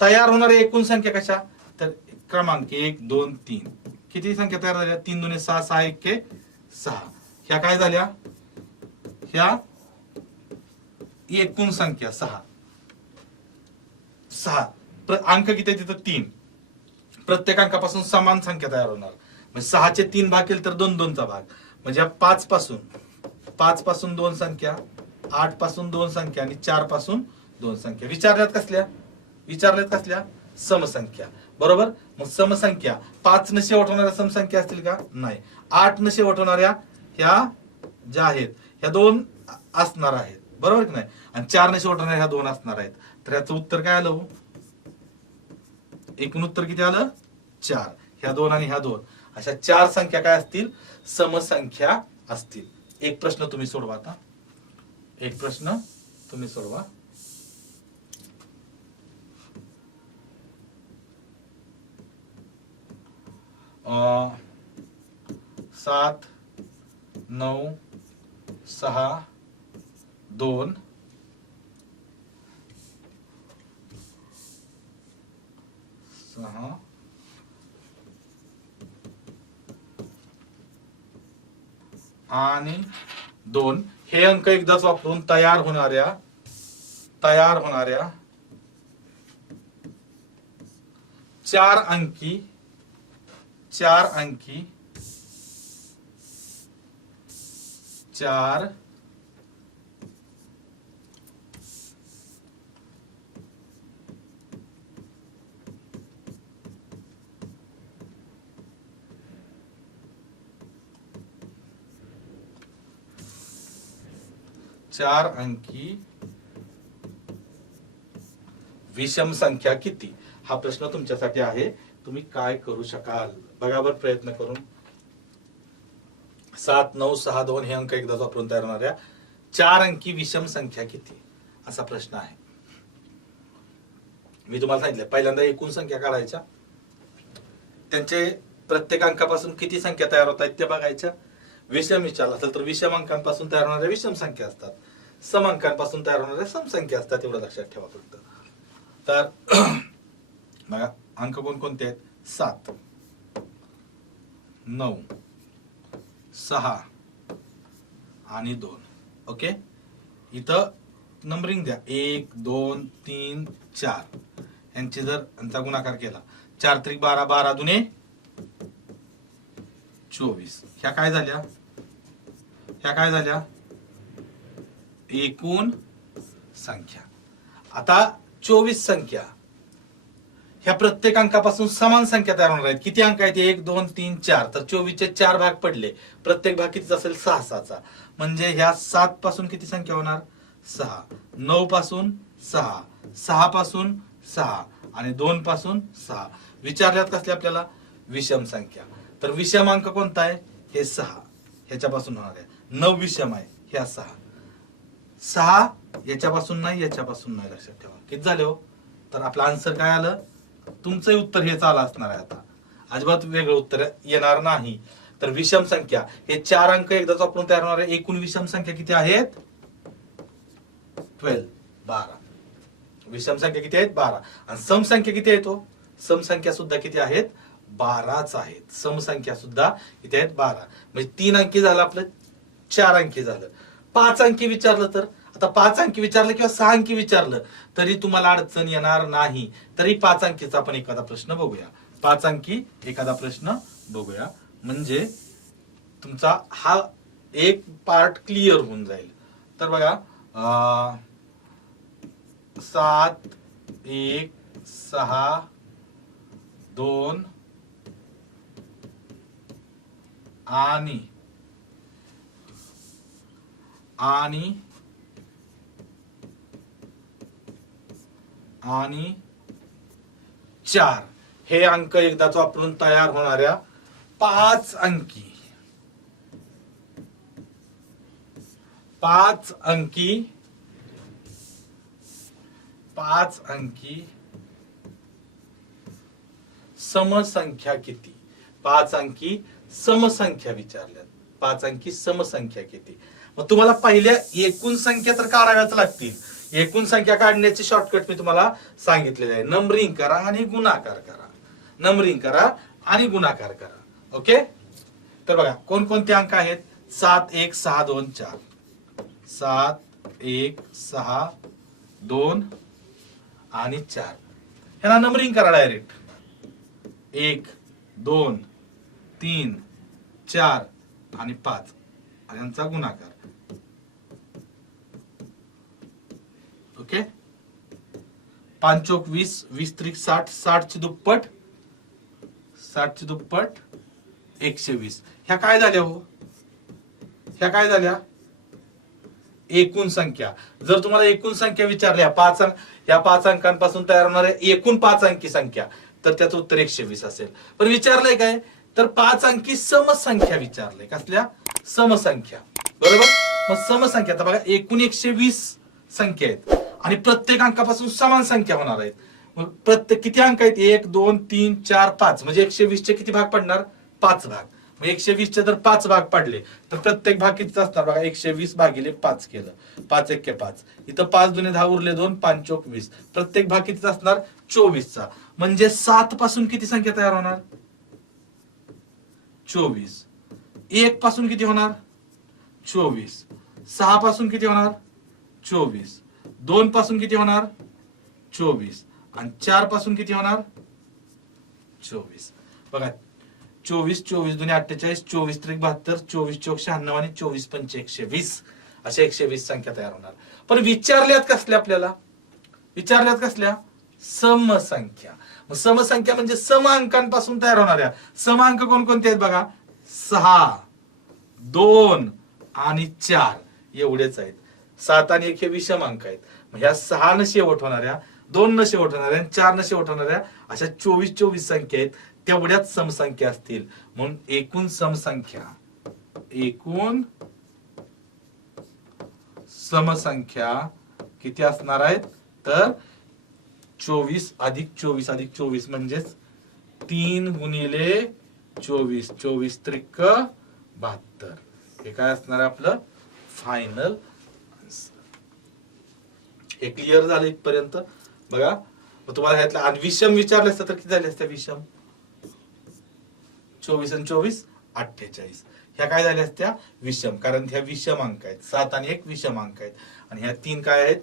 तयार होणाऱ्या एकूण संख्या कशा, तर क्रमांक 1 2 3 किती संख्या तयार झाल्या, 3 2 6 6 1 6. ह्या काय झाल्या, ह्या एकूण संख्या 6. अंक किती तिथं 3. प्रत्येक अंकापासून समान संख्या तयार होणार. म्हणजे 6चे 3 भाग केले तर 2 2चा भाग. म्हणजे 5 पासून 2 संख्या, 8 पासून 2 संख्या आणि 4 पासून 2 संख्या. विचारल्यात कसल्या, समसंख्या. बरोबर, मग समसंख्या 5 न शेवट होणाऱ्या समसंख्या असतील का, नाही. 8 न शेवट होणाऱ्या ह्या ज्या आहेत ह्या 2 असणार आहेत, बरोबर की नाही. आणि 4 न शेवट होणाऱ्या ह्या 2 असणार आहेत. तर याचं उत्तर काय आलं, एकूण उत्तर किती आलं, 4. ह्या 2 आणि ह्या 2 अशा 4 संख्या काय असतील, समसंख्या असतील. एक प्रश्न तुम्ही सोडवा. आता एक प्रश्न तुम्ही सोडवा. अ 7 9 6 2 6 आणि 2 हे अंक एकदाच वापरून तयार होणाऱ्या 4 अंकी विषम संख्या किती, हा प्रश्न तुमच्यासाठी आहे. तुम्ही काय करू शकाल बघा बरं प्रयत्न करून. 7 9 6 2 हे अंक एकदा वापरून तयार होणाऱ्या 4 अंकी विषम संख्या किती, असा प्रश्न आहे. मी तुम्हाला सांगितलं पहिल्यांदा एकूण संख्या काढायच्या, त्यांचे प्रत्येक अंकापासून किती संख्या तयार होत आहेत ते बघायच्या. विषम विचारला असेल तर विषम अंकांपासून तयार होणाऱ्या विषम संख्या असतात, सम अंकांपासून तयार होणाऱ्या सम संख्या असतात. एवढं लक्षात ठेवा फक्त. तर बघा अंक कोणकोणते आहेत? 7, 9, 6 आणि 2. ओके, इथं नंबरिंग द्या 1 2 3 4. यांची जर यांचा गुणाकार केला 4 त्रिक 12, 12 दुने 24. ह्या काय झाल्या? ह्या काय झाल्या? एकूण संख्या. आता 24 संख्या ह्या प्रत्येक अंकापासून समान संख्या तयार होणार आहेत. किती अंक आहेत? 1 2 3 4. तर 24 चे 4 भाग पडले. प्रत्येक भाग कितीचा असेल? 6 6चा. म्हणजे ह्या 7 पासून किती संख्या होणार? 6. 9 पासून 6, 6 पासून 6 आणि 2 पासून 6. विचारल्यात कसले आपल्याला? विषम संख्या. तर विषम अंक कोणता आहे? हे 6 ह्याच्यापासून होणार आहे. 9 विषम आहे, ह्या 6. 6 याच्यापासून नाही, याच्यापासून नाही. लक्षात ठेवा. किती झाले हो? तर आपलं आन्सर काय आलं? तुमचं उत्तर हेच आलं असणार आहे. आता अजिबात वेगळं उत्तर येणार नाही. तर विषम संख्या हे 4 अंक एकदाच वापरून तयार होणार आहे. एकूण विषम संख्या किती आहेत? 12. विषम संख्या किती आहेत? 12. आणि सम संख्या किती आहेत? सम संख्या सुद्धा किती आहेत? 12च आहेत. सम संख्या सुद्धा किती आहेत? 12. म्हणजे 3 अंकी झालं आपलं, 4 अंकी झालं. 5 अंकी विचारलं तर, आता 5 अंकी विचारलं किंवा 6 अंकी विचारलं तरी तुम्हाला अडचण येणार नाही. तरी 5 अंकीचा आपण एखादा प्रश्न बघूया. 5 अंकी एखादा प्रश्न बघूया, म्हणजे तुमचा हा एक पार्ट क्लिअर होऊन जाईल. तर बघा 7 1 6 2 आणि 4 हे अंक एकदाच वापरून तयार होणाऱ्या 5 अंकी 5 अंकी समसंख्या किती? 5 अंकी समसंख्या विचारल्यात. 5 अंकी समसंख्या किती? मग तुम्हाला पहिल्या एकूण संख्या तर काढाव्याच लागतील. एकूण संख्या काढण्याचे शॉर्टकट मी तुम्हाला सांगितलेले आहे. नंबरिंग करा आणि गुणाकार करा. नंबरिंग करा आणि गुणाकार करा. ओके, तर बघा कोणकोणते अंक आहेत? 7 1 6 2 4. 7 1 6 2 आणि 4. ह्याला नंबरिंग करा डायरेक्ट. 1 2 3 4 आणि 5 आणि यांचा गुणाकार. ओके, 5 चौक 20, 20 त्रिक 60, 60 ची दुप्पट, 60 ची दुप्पट 120. ह्या काय झाल्या हो? ह्या काय झाल्या? एकूण संख्या. जर तुम्हाला एकूण संख्या विचारल्या या 5 अंकांपासून तयार होणाऱ्या एकूण 5 अंकी संख्या, तर त्याचं उत्तर 120 असेल. पण विचारलंय काय? तर 5 अंकी समसंख्या विचारलंय. कसल्या? समसंख्या. बरोबर. मग समसंख्या आता बघा एकूण 120 संख्या आहेत आणि प्रत्येक अंकापासून समान संख्या होणार आहेत. मग प्रत्येक किती अंक आहेत? 1 2 3 4 5. म्हणजे 120 चे किती भाग पडणार? 5 भाग. मग 120 चे जर 5 भाग पडले तर प्रत्येक भाग किती असणार? बघा 120 भागिले 5 केलं. 5 1 5. इथं 5 दुने 10 उरले 2, 5 चौक 20. प्रत्येक भाग किती असणार? 24 चा. म्हणजे 7 पासून किती संख्या तयार होणार? 24. 1 पासून किती होणार? 24. 6 पासून किती होणार? 24. 2 पासून किती होणार? 24. आणि 4 पासून किती होणार? 24. बघा 24 24 दुने 48, 24 त्रिक 72, 24 चौक 96 आणि 24 पंच 120. अशा 120 संख्या तयार होणार. पण विचारल्यात कसल्या? आपल्याला विचारल्यात कसल्या? समसंख्या. मग समसंख्या म्हणजे सम अंकांपासून तयार होणाऱ्या. सम अंक कोणकोणते आहेत? बघा 6 2 आणि 4 एवढेच आहेत. 7 आणि 1 हे विषम अंक आहेत. मग ह्या 6 न शेवट होणाऱ्या, 2 न शेवट होणाऱ्या, 4 न शेवट होणाऱ्या अशा 24 संख्या आहेत. तेवढ्याच समसंख्या असतील. म्हणून एकूण समसंख्या, एकूण समसंख्या किती असणार आहेत? तर 24 अधिक 24 अधिक 24 म्हणजेच 3 गुणिले 24, 24 त्रिक 72. हे काय असणार आहे आपलं फायनल आन्सर. हे क्लिअर झालं इथपर्यंत? बघा मग तुम्हाला ह्यातला आणि विषम विचारले असतं तर किती झाले असते विषम? 24 आणि 24 48. ह्या काय झाल्या असत्या विषम, कारण ह्या विषम अंक आहेत. 7 आणि 1 विषम अंक आहेत आणि ह्या 3 काय आहेत?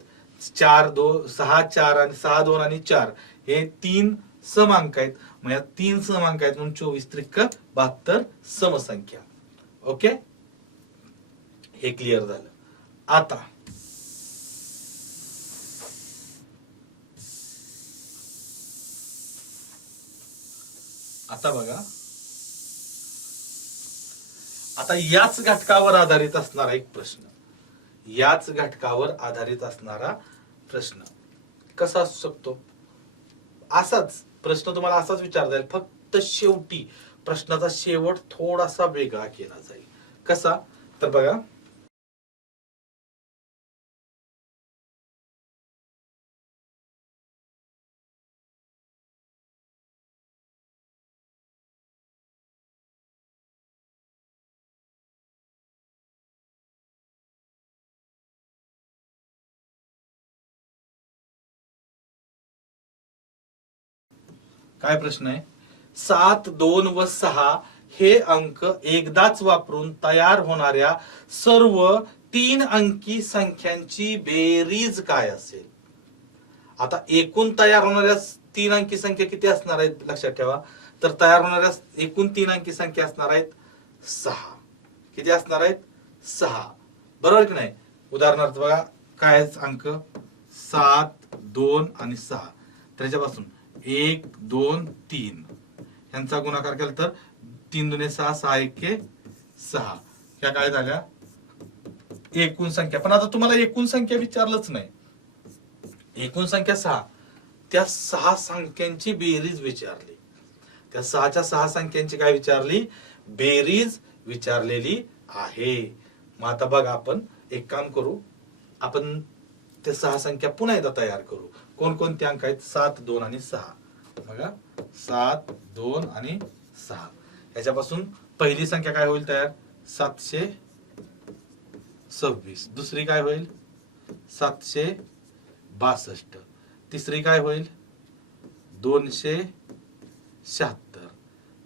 4 2 6 4 आणि 6 2 आणि 4 हे 3 समांक आहेत. मग या 3 समांक आहेत म्हणून 24 त्रिक 72 समसंख्या. ओके, हे क्लिअर झालं. आता बघा, आता याच घटकावर आधारित असणारा एक प्रश्न, याच घटकावर आधारित असणारा प्रश्न कसा असू शकतो? असाच प्रश्न तुम्हाला असाच विचारता येईल, फक्त शेवटी प्रश्नाचा शेवट थोडासा वेगळा केला जाईल. कसा? तर बघा, काय प्रश्न आहे? 7 2 व 6 हे अंक एकदाच वापरून तयार होणाऱ्या सर्व 3 अंकी संख्यांची बेरीज काय असेल? आता एकूण तयार होणाऱ्या 3 अंकी संख्या किती असणार आहेत लक्षात ठेवा. तर तयार होणाऱ्या एकूण 3 अंकी संख्या असणार आहेत 6. किती असणार आहेत? 6. बरोबर की नाही? उदाहरणार्थ बघा, काय अंक 7 2 आणि 6. त्याच्यापासून 1 2 3 यांचा गुणाकार केला तर 3 दुने 6 6 1 6. ह्या काय झाल्या एकूण संख्या. पण आता तुम्हाला एकूण संख्या विचारलंच नाही. एकूण संख्या 6, त्या 6 संख्यांची बेरीज विचारली. त्या 6च्या 6 संख्यांची काय विचारली? बेरीज विचारलेली आहे. मग आता बघा, आपण एक काम करू, आपण त्या 6 संख्या पुन्हा एकदा तयार करू. कोणकोणते अंक आहेत? 7 2 आणि 6. बघा, 7 2 आणि 6. याच्यापासून पहिली संख्या काय होईल तयार? 726. दुसरी काय होईल? 762. तिसरी काय होईल? 276.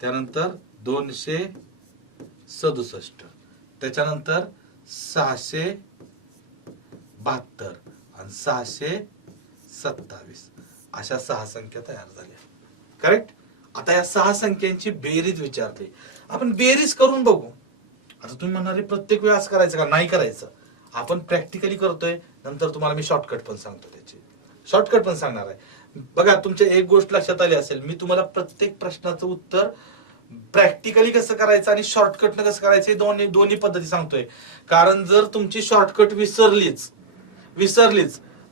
त्यानंतर 267. त्याच्यानंतर 672 आणि 627. अशा 6 संख्या तयार झाल्या. करेक्ट? आता या 6 संख्यांची बेरीज विचारते. आपण बेरीज करून बघू. आता तुम्ही म्हणणारे प्रत्येक वेळेस करायचं का? नाही करायचं. आपण प्रॅक्टिकली करतोय, नंतर तुम्हाला मी शॉर्टकट पण सांगतो. त्याची शॉर्टकट पण सांगणार आहे. बघा, तुमच्या एक गोष्ट लक्षात आली असेल, मी तुम्हाला प्रत्येक प्रश्नाचं उत्तर प्रॅक्टिकली कसं करायचं आणि शॉर्टकटनं कसं करायचं दोन्ही पद्धती सांगतोय. कारण जर तुमची शॉर्टकट विसरलीच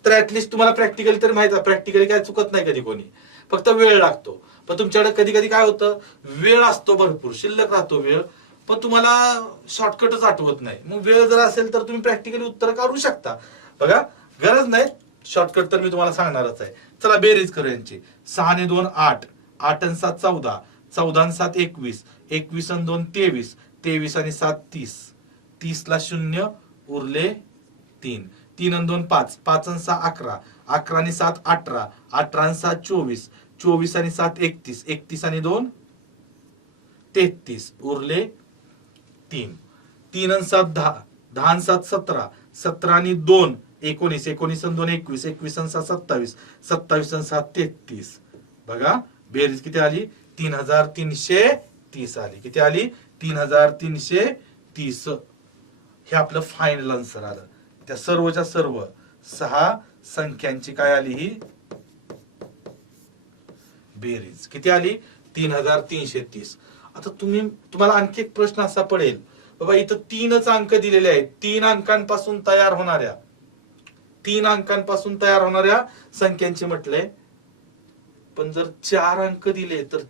तर ऍटलिस्ट तुम्हाला प्रॅक्टिकली तरी माहित आहे. प्रॅक्टिकली काय चुकत नाही कधी कोणी, फक्त वेळ लागतो. पण तुमच्याकडे कधी कधी काय होतं, वेळ असतो भरपूर, शिल्लक राहतो वेळ, पण तुम्हाला शॉर्टकटच आठवत नाही. मग वेळ जर असेल तर तुम्ही प्रॅक्टिकली उत्तर काढू शकता. बघा, गरज नाही शॉर्टकट तर मी तुम्हाला सांगणारच आहे. चला बेरीज करू यांची. 6 ने 2 8, 8 आणि 7 14, 14 आणि 7 21, 21 आणि 2 23, 23 आणि 7 30, 30 ला 0 उरले 3, 3 आणि 2 5, 5 आणि 6 11, 11 आणि 7 18, 18 आणि 7 24, 24 आणि 7 31, 31 आणि 2 33, उरले 3, 3 आणि 7 10, 10 आणि 7 17, 17 आणि 2 19, 19 आणि 2 21, 21 आणि 7 27, 27 आणि 7 33. बघा, बेरीज किती आली? 3330 आली. किती आली? 3330. हे आपलं फायनल आन्सर आलं. त्या सर्वच्या सर्व 6 संख्यांची काय आली? ही बेरीज किती आली? 3330. आता तुम्हाला आणखी एक प्रश्न असा पडेल, बाबा इथं 3च अंक दिलेले आहेत. 3 अंकांपासून तयार होणाऱ्या संख्यांचे म्हटले. पण जर 4 अंक दिले तर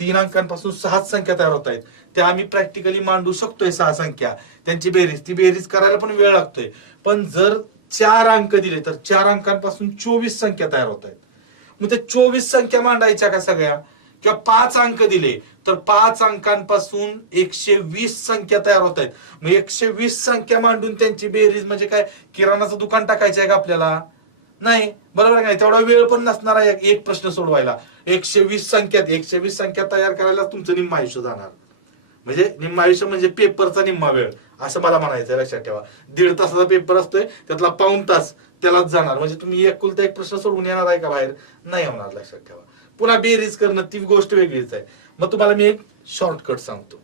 3 अंकांपासून 6 संख्या तयार होत आहेत. त्या आम्ही प्रॅक्टिकली मांडू शकतोय 6 संख्या, त्यांची बेरीज. ती बेरीज करायला पण वेळ लागतोय. पण जर 4 अंक दिले तर 4 अंकांपासून 24 संख्या तयार होत आहेत. मग त्या 24 संख्या मांडायच्या का सगळ्या? किंवा 5 अंक दिले तर 5 अंकांपासून 120 संख्या तयार होत आहेत. मग 120 संख्या मांडून त्यांची बेरीज म्हणजे काय, किराणाचं दुकान टाकायचं आहे का आपल्याला? नाही, बरोबर आहे. तेवढा वेळ पण नसणार आहे एक प्रश्न सोडवायला. 120 संख्यात 120 संख्या तयार करायला तुमचं निम्म आयुष्य जाणार. म्हणजे निम्म आयुष्य म्हणजे पेपरचा निम्मा वेळ असं मला म्हणायचं. लक्षात ठेवा, 1.5 तासाचा पेपर असतोय, त्यातला पाऊण तास त्यालाच जाणार. म्हणजे तुम्ही एकुलता एक प्रश्न सोडून येणार आहे का बाहेर? नाही होणार. लक्षात ठेवा. पुन्हा बेरीज करणं ती गोष्ट वेगळीच आहे. मग तुम्हाला मी एक शॉर्टकट सांगतो.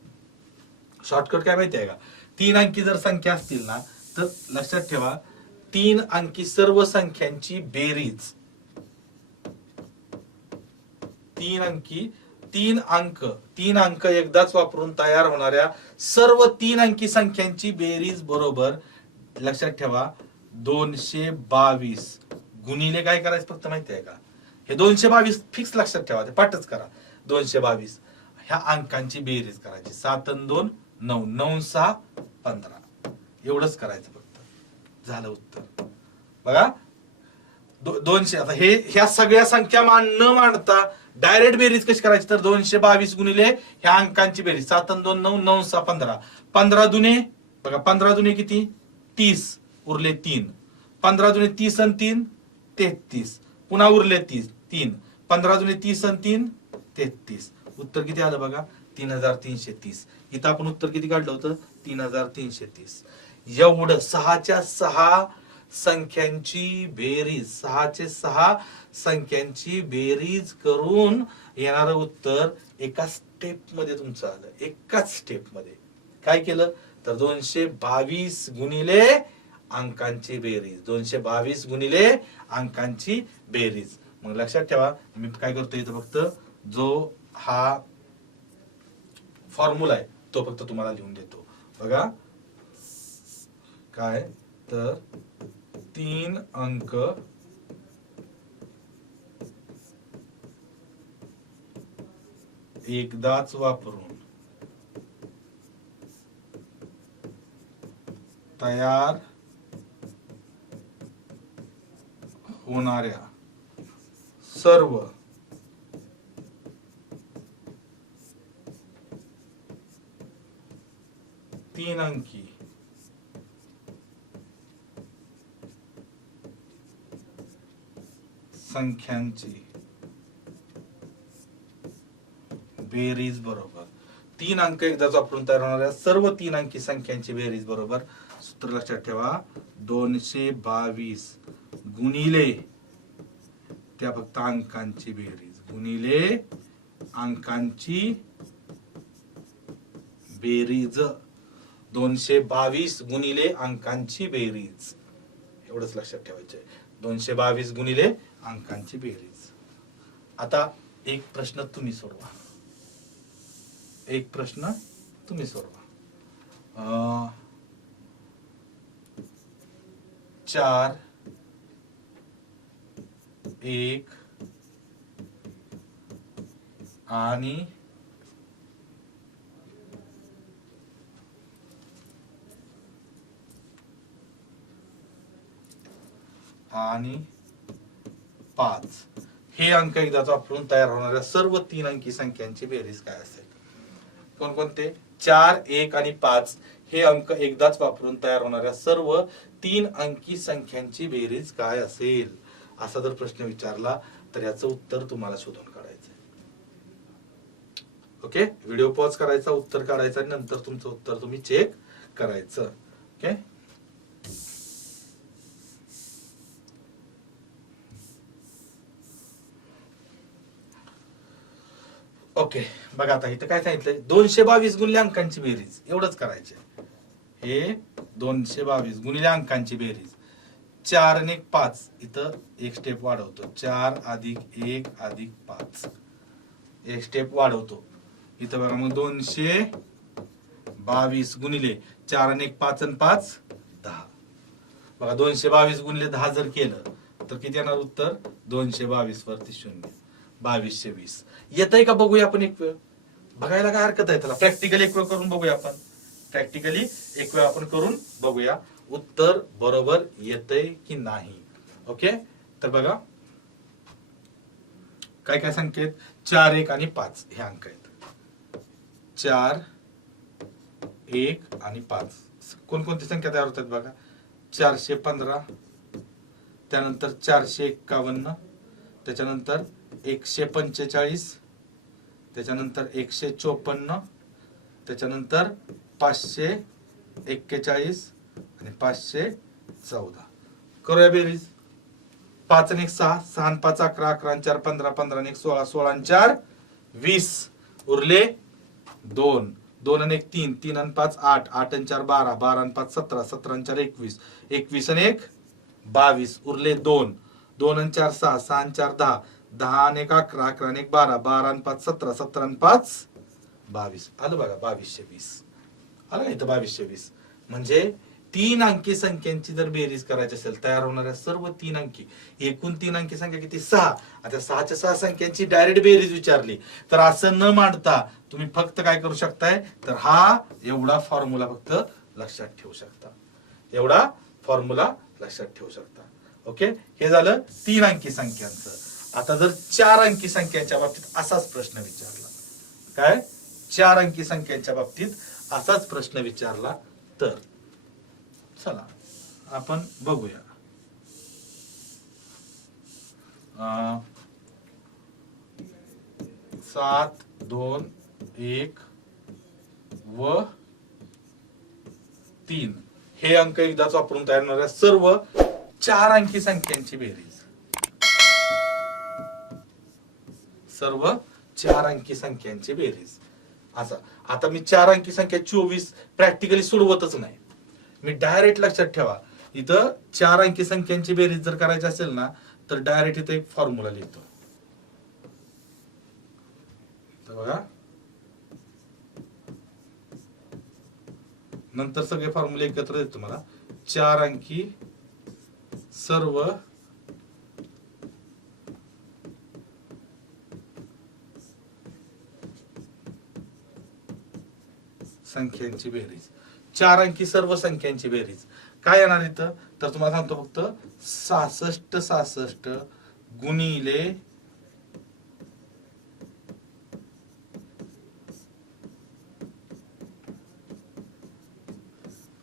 शॉर्टकट काय माहिती आहे का? 3 अंकी जर संख्या असतील ना, तर लक्षात ठेवा 3 अंकी सर्व संख्यांची बेरीज, 3 अंकी 3 अंक एकदाच वापरून तयार होणाऱ्या सर्व 3 अंकी संख्यांची बेरीज बरोबर, लक्षात ठेवा 222 गुणिले काय करायचं फक्त माहिती आहे का? हे 222 फिक्स लक्षात ठेवा, ते पाठच करा. 222 ह्या अंकांची बेरीज करायची. 7 आणि 2 9, 9 6 15 एवढंच करायचं फक्त. झालं उत्तर. बघा 200. आता ह्या सगळ्या संख्या न मांडता डायरेक्ट बेरीज कशी करायची? तर 222 गुणिले ह्या अंकांची बेरीज. 7 आणि 2 9, 9 6 15. 15 दुने बघा, 15 दुने किती? 30. उरले 3. 15 दुने 30 आणि 3 33. पुन्हा उरले 3. 15 दुने 30 आणि 3 33. उत्तर किती आलं बघा? 3330. इथं आपण उत्तर किती काढलं होतं? 3330. एवढं 6च्या 6 संख्यांची बेरीज, 6चे 6 संख्यांची बेरीज करून येणारं उत्तर एका स्टेप मध्ये तुमचं आलं. एकाच स्टेप मध्ये काय केलं? तर 222 गुणिले अंकांची बेरीज. 222 गुणिले अंकांची बेरीज. मग लक्षात ठेवा, मी काय करतो इथं फक्त जो हा फॉर्म्युला आहे तो फक्त तुम्हाला लिहून देतो. बघा काय, तर 3 अंक एकदाच वापरून तयार होणाऱ्या सर्व 3 अंकी संख्यांची बेरीज बरोबर 3 अंक एकदाच वापरून तयार होणाऱ्या सर्व 3 अंकी संख्यांची बेरीज बरोबर. सूत्र लक्षात ठेवा 222 गुणिले त्या फक्त अंकांची बेरीज गुणिले अंकांची बेरीज. 222 गुणिले अंकांची बेरीज, एवढंच लक्षात ठेवायचं आहे. 222 गुणिले अंकांची बेरीज. आता एक प्रश्न तुम्ही सोडवा. एक प्रश्न तुम्ही सोडवा. 4 1 आणि 5 हे अंक एकदाच वापरून तयार होणाऱ्या सर्व 3 अंकी संख्यांची बेरीज काय असेल? कोणकोणते? 4 1 आणि 5 हे अंक एकदाच वापरून तयार होणाऱ्या सर्व 3 अंकी संख्यांची बेरीज काय असेल? असा जर प्रश्न विचारला तर याचं उत्तर तुम्हाला शोधून काढायचं. ओके, व्हिडिओ पॉज करायचा, उत्तर काढायचं आणि नंतर तुमचं उत्तर तुम्ही चेक करायचं. Okay, okay. बघा आता इथं काय सांगितलंय? 222 गुणिले अंकांची बेरीज, एवढंच करायचे. हे 222 गुणिले अंकांची बेरीज. 4 आणि 1 5. इथं एक स्टेप वाढवतो. 4 अधिक 1 अधिक 5 एक स्टेप वाढवतो. इथं बघा मग 222 गुणिले 4 आणि 1 5 आणि 5 10. बघा 222 गुणिले 10 जर केलं तर किती येणार उत्तर? 222 वरती 0, 2220. येतंय का बघूया आपण एक वेळ. बघायला काय हरकत आहे त्याला. प्रॅक्टिकली एक वेळ करून बघूया आपण. प्रॅक्टिकली एक वेळ आपण करून बघूया उत्तर बरोबर येतंय की नाही. ओके, तर बघा काय काय संख्येत? 4 1 आणि 5 हे अंक आहेत. 4 1 आणि 5 कोणकोणती संख्या तयार होतात बघा? 415 त्यानंतर 451, त्याच्यानंतर 145, त्याच्यानंतर 154, त्याच्यानंतर 541 आणि 514. करूया बेरीज. 5 आणि 1 6, 6 आणि 5 11, 11 आणि 4 15, 15 आणि 1 16, 16 आणि 4 20, उरले 2, 2 आणि 1 3, 3 आणि 5 8, 8 आणि 4 12, 12 आणि 5 17, 17 आणि 4 21, 21 आणि 1 22, उरले 2, 2 आणि 4 6, 6 आणि 4 10, 10 आणि 1 11, 11 आणि 1 12, 12 आणि 5 17, 17 आणि 5 22. आलं बघा 2220. आलं का इथं 2220. म्हणजे 3 अंकी संख्यांची जर बेरीज करायची असेल, तयार होणाऱ्या सर्व 3 अंकी, एकूण 3 अंकी संख्या किती 6. आता 6च्या 6 संख्यांची डायरेक्ट बेरीज विचारली तर असं न मांडता तुम्ही फक्त काय करू शकताय, तर हा एवढा फॉर्म्युला फक्त लक्षात ठेवू शकता. एवढा फॉर्म्युला लक्षात ठेवू शकता. ओके, हे झालं 3 अंकी संख्यांचं. आता जर 4 अंकी संख्यांच्या बाबतीत असाच प्रश्न विचारला, काय 4 अंकी संख्यांच्या बाबतीत असाच प्रश्न विचारला तर चला आपण बघूया. 7 2 1 व 3 हे अंक एकदाच वापरून तयार होणाऱ्या सर्व 4 अंकी संख्यांची बेरीज. सर्व 4 अंकी संख्यांची बेरीज. आता मी 4 अंकी संख्या 24 प्रॅक्टिकली सोडवतच नाही, मी डायरेक्ट लक्षात ठेवा, इथं 4 अंकी संख्यांची बेरीज जर करायची असेल ना तर डायरेक्ट इथं एक फॉर्म्युला लिहितो. तर बघा, नंतर सगळे फॉर्म्युले एकत्र देतो तुम्हाला. 4 अंकी सर्व संख्यांची बेरीज. 4 अंकी सर्व संख्यांची बेरीज काय येणार इथं, तर तुम्हाला सांगतो फक्त 66 66 गुणिले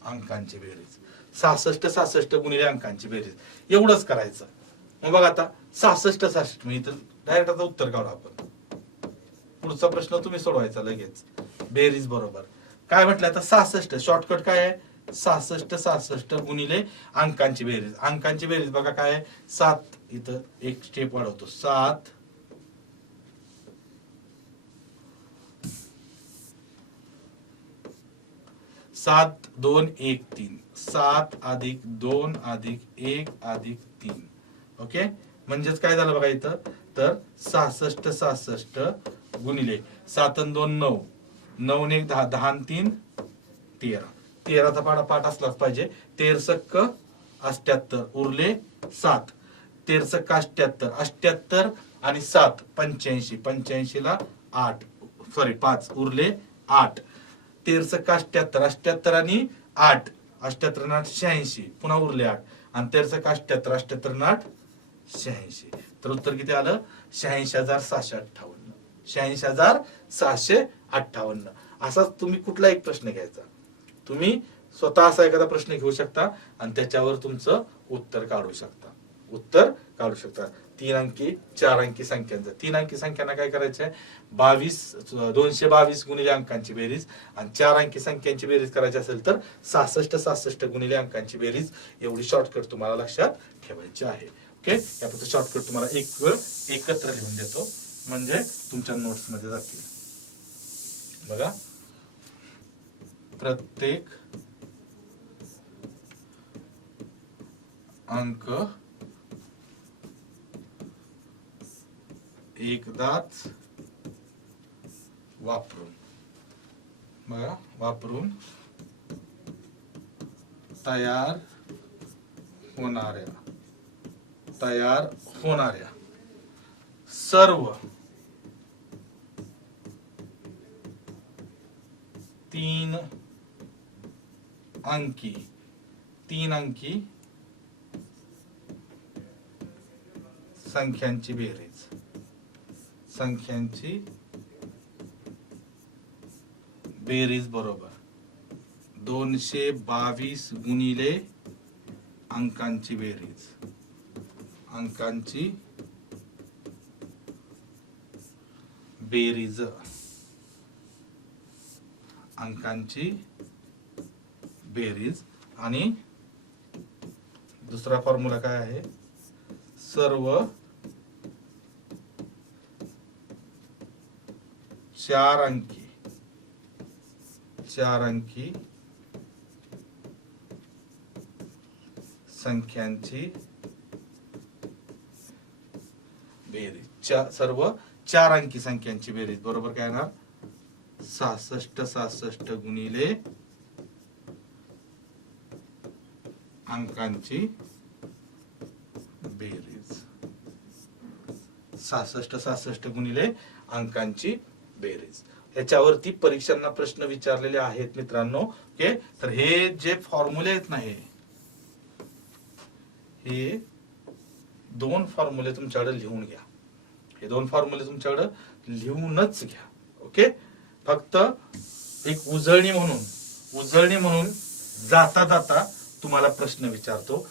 अंकांची बेरीज. 66 66 गुणिले अंकांची बेरीज एवढंच करायचं. मग बघा आता 66 66 मी इथं डायरेक्ट आता उत्तर काढू आपण. पुढचा प्रश्न तुम्ही सोडवायचा लगेच. बेरीज बरोबर काय म्हटलं आता 66, शॉर्टकट काय आहे, 66 66 गुणिले अंकांची बेरीज. अंकांची बेरीज बघा काय आहे, 7, इथं एक स्टेप वाढवतो, 7 7 2 1 3, 7 अधिक 2 अधिक 1 अधिक 3. ओके, म्हणजेच काय झालं बघा इथं, तर 66 66 गुणिले 7 आणि 2 9, 9 आणि 1 10, 10 आणि 3 13. 13चा पाठ असलाच पाहिजे. 13 सक्क 78 उरले 7. 13 सक्क 78, 78 आणि 7 85, 85 ला 8 सॉरी 5 उरले 8. 13 सक्क 78, 78 आणि 8, 78 आणि 8 86, पुन्हा उरले 8 आणि 13 सक्क 78, 78 आणि 8 86. तर उत्तर किती आलं, 86,758. 86,758. असाच तुम्ही कुठला एक प्रश्न घ्यायचा, तुम्ही स्वतः असा एखादा प्रश्न घेऊ शकता आणि त्याच्यावर तुमचं उत्तर काढू शकता. उत्तर काढू शकता. 3 अंकी 4 अंकी संख्यांचं. 3 अंकी संख्यांना काय करायचं आहे, 222 गुणिले अंकांची बेरीज आणि 4 अंकी संख्यांची बेरीज करायची असेल तर 66 66 गुणिले अंकांची बेरीज. एवढी शॉर्टकट तुम्हाला लक्षात ठेवायची आहे. ओके, यापुढचं शॉर्टकट तुम्हाला एक वेळ एकत्र लिहून देतो म्हणजे तुमच्या नोट्स मध्ये जातील. बघा, प्रत्येक अंक एकदाच वापरून, बघा वापरून तयार होणाऱ्या सर्व 3 अंकी संख्यांची बेरीज बरोबर 222 गुणिले अंकांची बेरीज. अंकांची बेरीज, अंकांची बेरीज. आणि दुसरा फॉर्म्युला काय आहे, सर्व 4 अंकी संख्यांची बेरीज, सर्व 4 अंकी संख्यांची बेरीज बरोबर काय येणार, 66 गुणिले अंकांची बेरीज, 66 गुणिले अंकांची बेरीज. याच्यावरती परीक्षांना प्रश्न विचारलेले आहेत मित्रांनो. ओके, तर हे जे फॉर्म्युले आहेत ना, हे 2 फॉर्म्युले तुमच्याकडे लिहून घ्या. हे 2 फॉर्म्युले तुमच्याकडे लिहूनच घ्या. ओके, फक्त एक उजळणी म्हणून जाता जाता तुम्हाला प्रश्न विचारतो.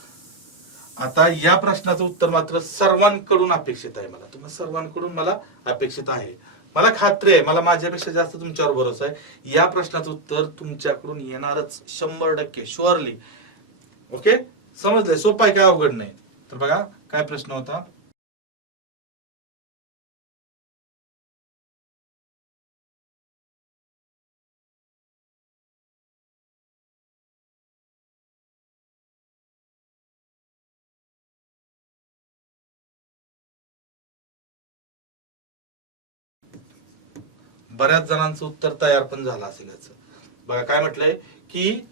आता या प्रश्नाचं उत्तर मात्र सर्वांकडून अपेक्षित आहे. तुम्हा सर्वांकडून मला अपेक्षित आहे. मला खात्री आहे, मला माझ्यापेक्षा जास्त तुमच्यावर भरोसा आहे, या प्रश्नाचं उत्तर तुमच्याकडून येणारच 100% शुअरली. ओके, समजलंय, सोपं आहे, काय अवघड नाही. तर बघा काय प्रश्न होता. बऱ्याच जणांचं उत्तर तयार पण झालं असेल याचं. बघा काय म्हटलंय की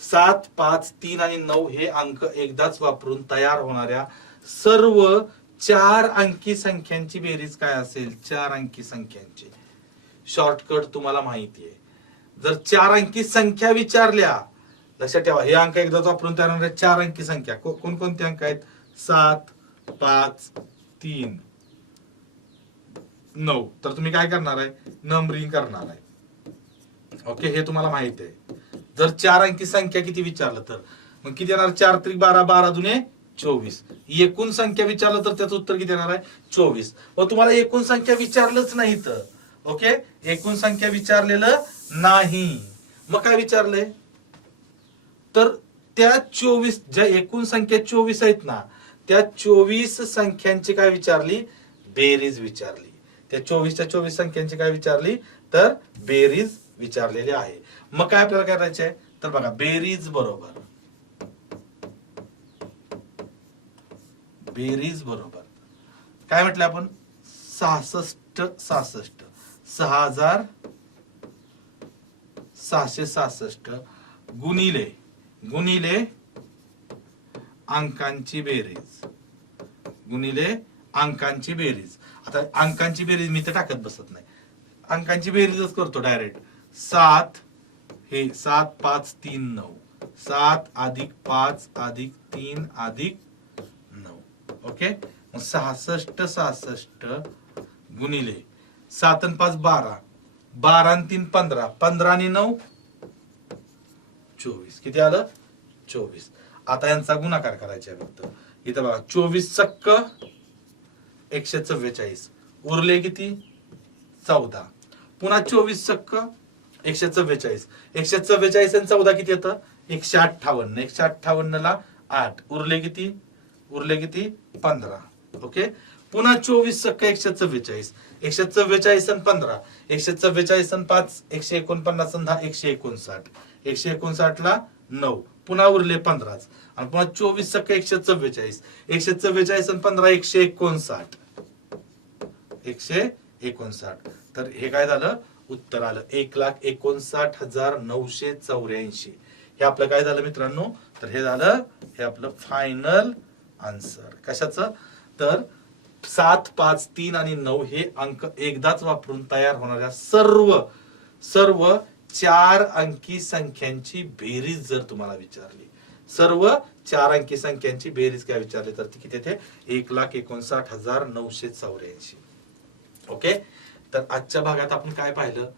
7, 5, 3 आणि 9 हे अंक एकदाच वापरून तयार होणाऱ्या सर्व 4 अंकी संख्यांची बेरीज काय असेल. 4 अंकी संख्यांची शॉर्टकट तुम्हाला माहिती आहे. जर 4 अंकी संख्या विचारल्या, लक्षात ठेवा, हे अंक एकदाच वापरून तयार होणाऱ्या 4 अंकी संख्या कोणकोणते अंक आहेत, 7, 5, 3, 9. तर तुम्ही काय करणार आहे, नंबरिंग करणार आहे. ओके, हे तुम्हाला माहिती आहे. जर 4 अंकी संख्या किती विचारलं तर मग किती येणार, 4 त्रिक 12, 12 दुने 24. एकूण संख्या विचारलं तर त्याचं उत्तर किती येणार आहे, 24. मग तुम्हाला एकूण संख्या विचारलंच नाही तर, ओके, एकूण संख्या विचारलेलं नाही, मग काय विचारलंय, तर त्या 24 ज्या एकूण संख्या 24 आहेत ना, त्या 24 संख्यांची काय विचारली, बेरीज विचारली. त्या 24च्या 24 संख्यांची काय विचारली, तर बेरीज विचारलेली आहे. मग काय आपल्याला करायचे आहे, तर बघा बेरीज बरोबर काय म्हटलं आपण, 6666 गुणिले अंकांची बेरीज. आता अंकांची बेरीज मी तर टाकत बसत नाही, अंकांची बेरीजच करतो डायरेक्ट. 7 7 5 3 9, 7 अधिक 5 अधिक 3 अधिक 9. ओके, 66 गुणिले 7 आणि 5 12, 12 आणि 3 15, 15 आणि 9 24. किती आलं, 24. आता यांचा गुणाकार करायचा आहे फक्त. इथं बघा 24 चक्क 144, उरले किती 14. पुन्हा 24 चक्क 144, 144 आणि 14 किती येतं, 158. 158 ला 8, उरले किती 15. ओके, पुन्हा 24 चक्क 144, 144 आणि 15, 144 आणि 5 149 आणि 10 159, 159 ला 9, पुन्हा उरले 15. आणि पुन्हा 24 चक्क 144, 144 आणि 15 159, 159. तर हे काय झालं, उत्तर आलं 1,59,984. हे आपलं काय झालं मित्रांनो, तर हे आपलं फायनल आन्सर. कशाचं, तर 7, 5, 3 आणि 9 हे अंक एकदाच वापरून तयार होणाऱ्या सर्व 4 अंकी संख्यांची बेरीज जर तुम्हाला विचारली, सर्व 4 अंकी संख्यांची बेरीज काय विचारली, तर ती किती येते, 1,59,984. ओके, तर आजच्या भागात आपण काय पाहिलं,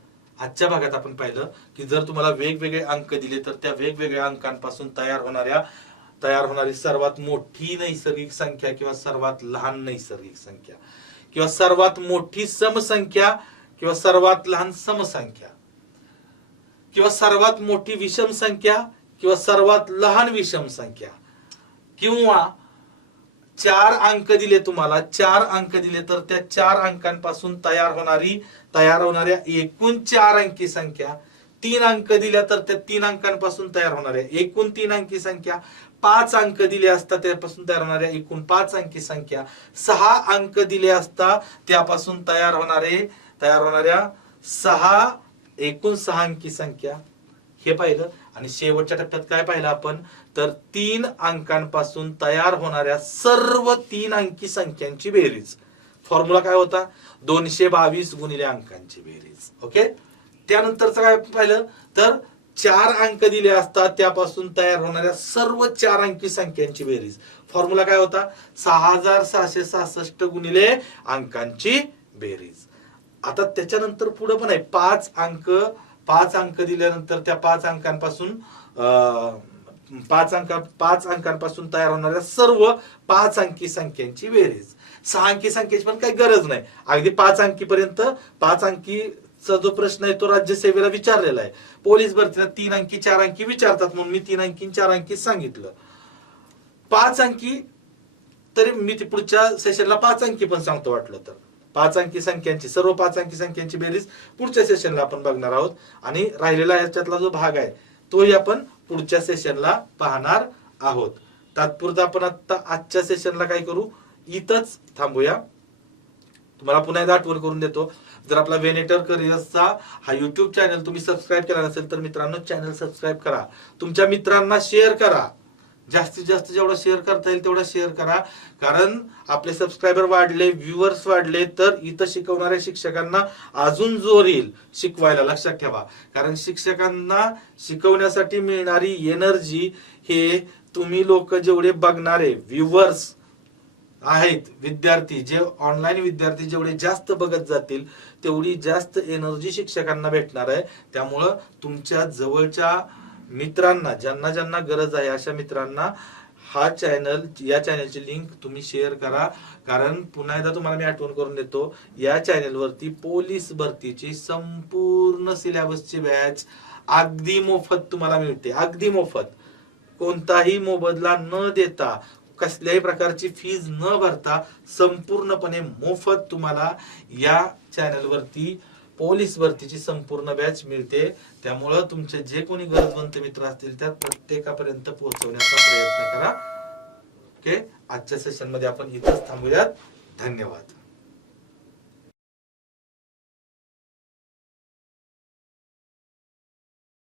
की जर तुम्हाला वेगवेगळे अंक दिले तर त्या वेगवेगळ्या अंकांपासून तयार होणाऱ्या तयार होणारी सर्वात मोठी नैसर्गिक संख्या किंवा सर्वात लहान नैसर्गिक संख्या किंवा सर्वात मोठी समसंख्या किंवा सर्वात लहान समसंख्या किंवा सर्वात मोठी विषम संख्या किंवा सर्वात लहान विषम संख्या किंवा 4 अंक दिले तुम्हाला, 4 अंक दिले तर त्या 4 अंकांपासून तयार होणाऱ्या एकूण 4 अंकी संख्या, 3 अंक दिल्या तर त्या 3 अंकांपासून तयार होणाऱ्या एकूण 3 अंकी संख्या, 5 अंक दिले असता त्यापासून तयार होणाऱ्या एकूण 5 अंकी संख्या, 6 अंक दिले असता त्यापासून तयार होणाऱ्या एकूण 6 अंकी संख्या हे पाहिलं. आणि शेवटच्या टप्प्यात काय पाहिलं आपण तर 3 अंकांपासून तयार होणाऱ्या सर्व 3 अंकी संख्यांची बेरीज. फॉर्म्युला काय होता 222 गुणिले अंकांची बेरीज. ओके. त्यानंतरचं काय पाहिलं तर 4 अंक दिले असतात त्यापासून तयार होणाऱ्या सर्व 4 अंकी संख्यांची बेरीज. फॉर्म्युला काय होता 6766 गुणिले अंकांची बेरीज. आता त्याच्यानंतर पुढे पण आहे 5 अंक दिल्यानंतर त्या 5 अंकांपासून 5 अंकांपासून तयार होणाऱ्या सर्व 5 अंकी संख्यांची बेरीज. 6 अंकी संख्येची पण काही गरज नाही, अगदी 5 अंकी पर्यंत 5 अंकीचा जो प्रश्न आहे तो राज्यसेवेला विचारलेला आहे. पोलीस भरतीला 3 अंकी 4 अंकी विचारतात म्हणून मी 3 अंकी 4 अंकी सांगितलं. 5 अंकी तरी मी ती पुढच्या सेशनला 5 अंकी पण सांगतो वाटलं तर. 5 अंकी संख्यांची सर्व 5 अंकी संख्यांची बेरीज पुढच्या सेशनला आपण बघणार आहोत आणि राहिलेला याच्यातला जो भाग आहे तोही आपण पुढच्या सेशनला पाहणार आहोत. तात्पुरता आपण आता आजच्या सेशनला काय करू इथंच थांबूया. तुम्हाला पुन्हा एकदा आठवण करून देतो, जर आपला वेनेटर करिअर्सचा हा युट्यूब चॅनल तुम्ही सबस्क्राईब केला नसेल तर मित्रांनो चॅनल सबस्क्राईब करा, तुमच्या मित्रांना शेअर करा, जास्तीत जास्त जेवढा शेअर करता येईल तेवढा शेअर करा. कारण आपले सबस्क्रायबर वाढले, व्ह्युअर्स वाढले तर इथं शिकवणाऱ्या शिक्षकांना अजून जोर येईल शिकवायला. लक्षात ठेवा, कारण शिक्षकांना शिकवण्यासाठी मिळणारी एनर्जी हे तुम्ही लोक जेवढे बघणारे व्ह्युअर्स आहेत, विद्यार्थी जे ऑनलाईन विद्यार्थी जेवढे जास्त बघत जातील तेवढी जास्त एनर्जी शिक्षकांना भेटणार आहे. त्यामुळं तुमच्या जवळच्या मित्रांना ज्यांना गरज आहे अशा मित्रांना या चॅनलची लिंक तुम्ही शेअर करा. कारण पुन्हा एकदा तुम्हाला मी आठवण करून देतो, या चॅनलवरती पोलीस भरतीची संपूर्ण सिलेबसची बॅच अगदी मोफत तुम्हाला मिळते. अगदी मोफत, कोणताही मोबदला न देता, कसल्याही प्रकारची फीज न भरता संपूर्णपणे मोफत तुम्हाला या चॅनलवरती पोलीस भरतीची संपूर्ण बॅच मिळते. त्यामुळं तुमचे जे कोणी गरजवंत मित्र असतील त्या प्रत्येकापर्यंत पोहोचवण्याचा प्रयत्न करा. ओके. आजच्या सेशन मध्ये आपण इथंच थांबूयात. धन्यवाद.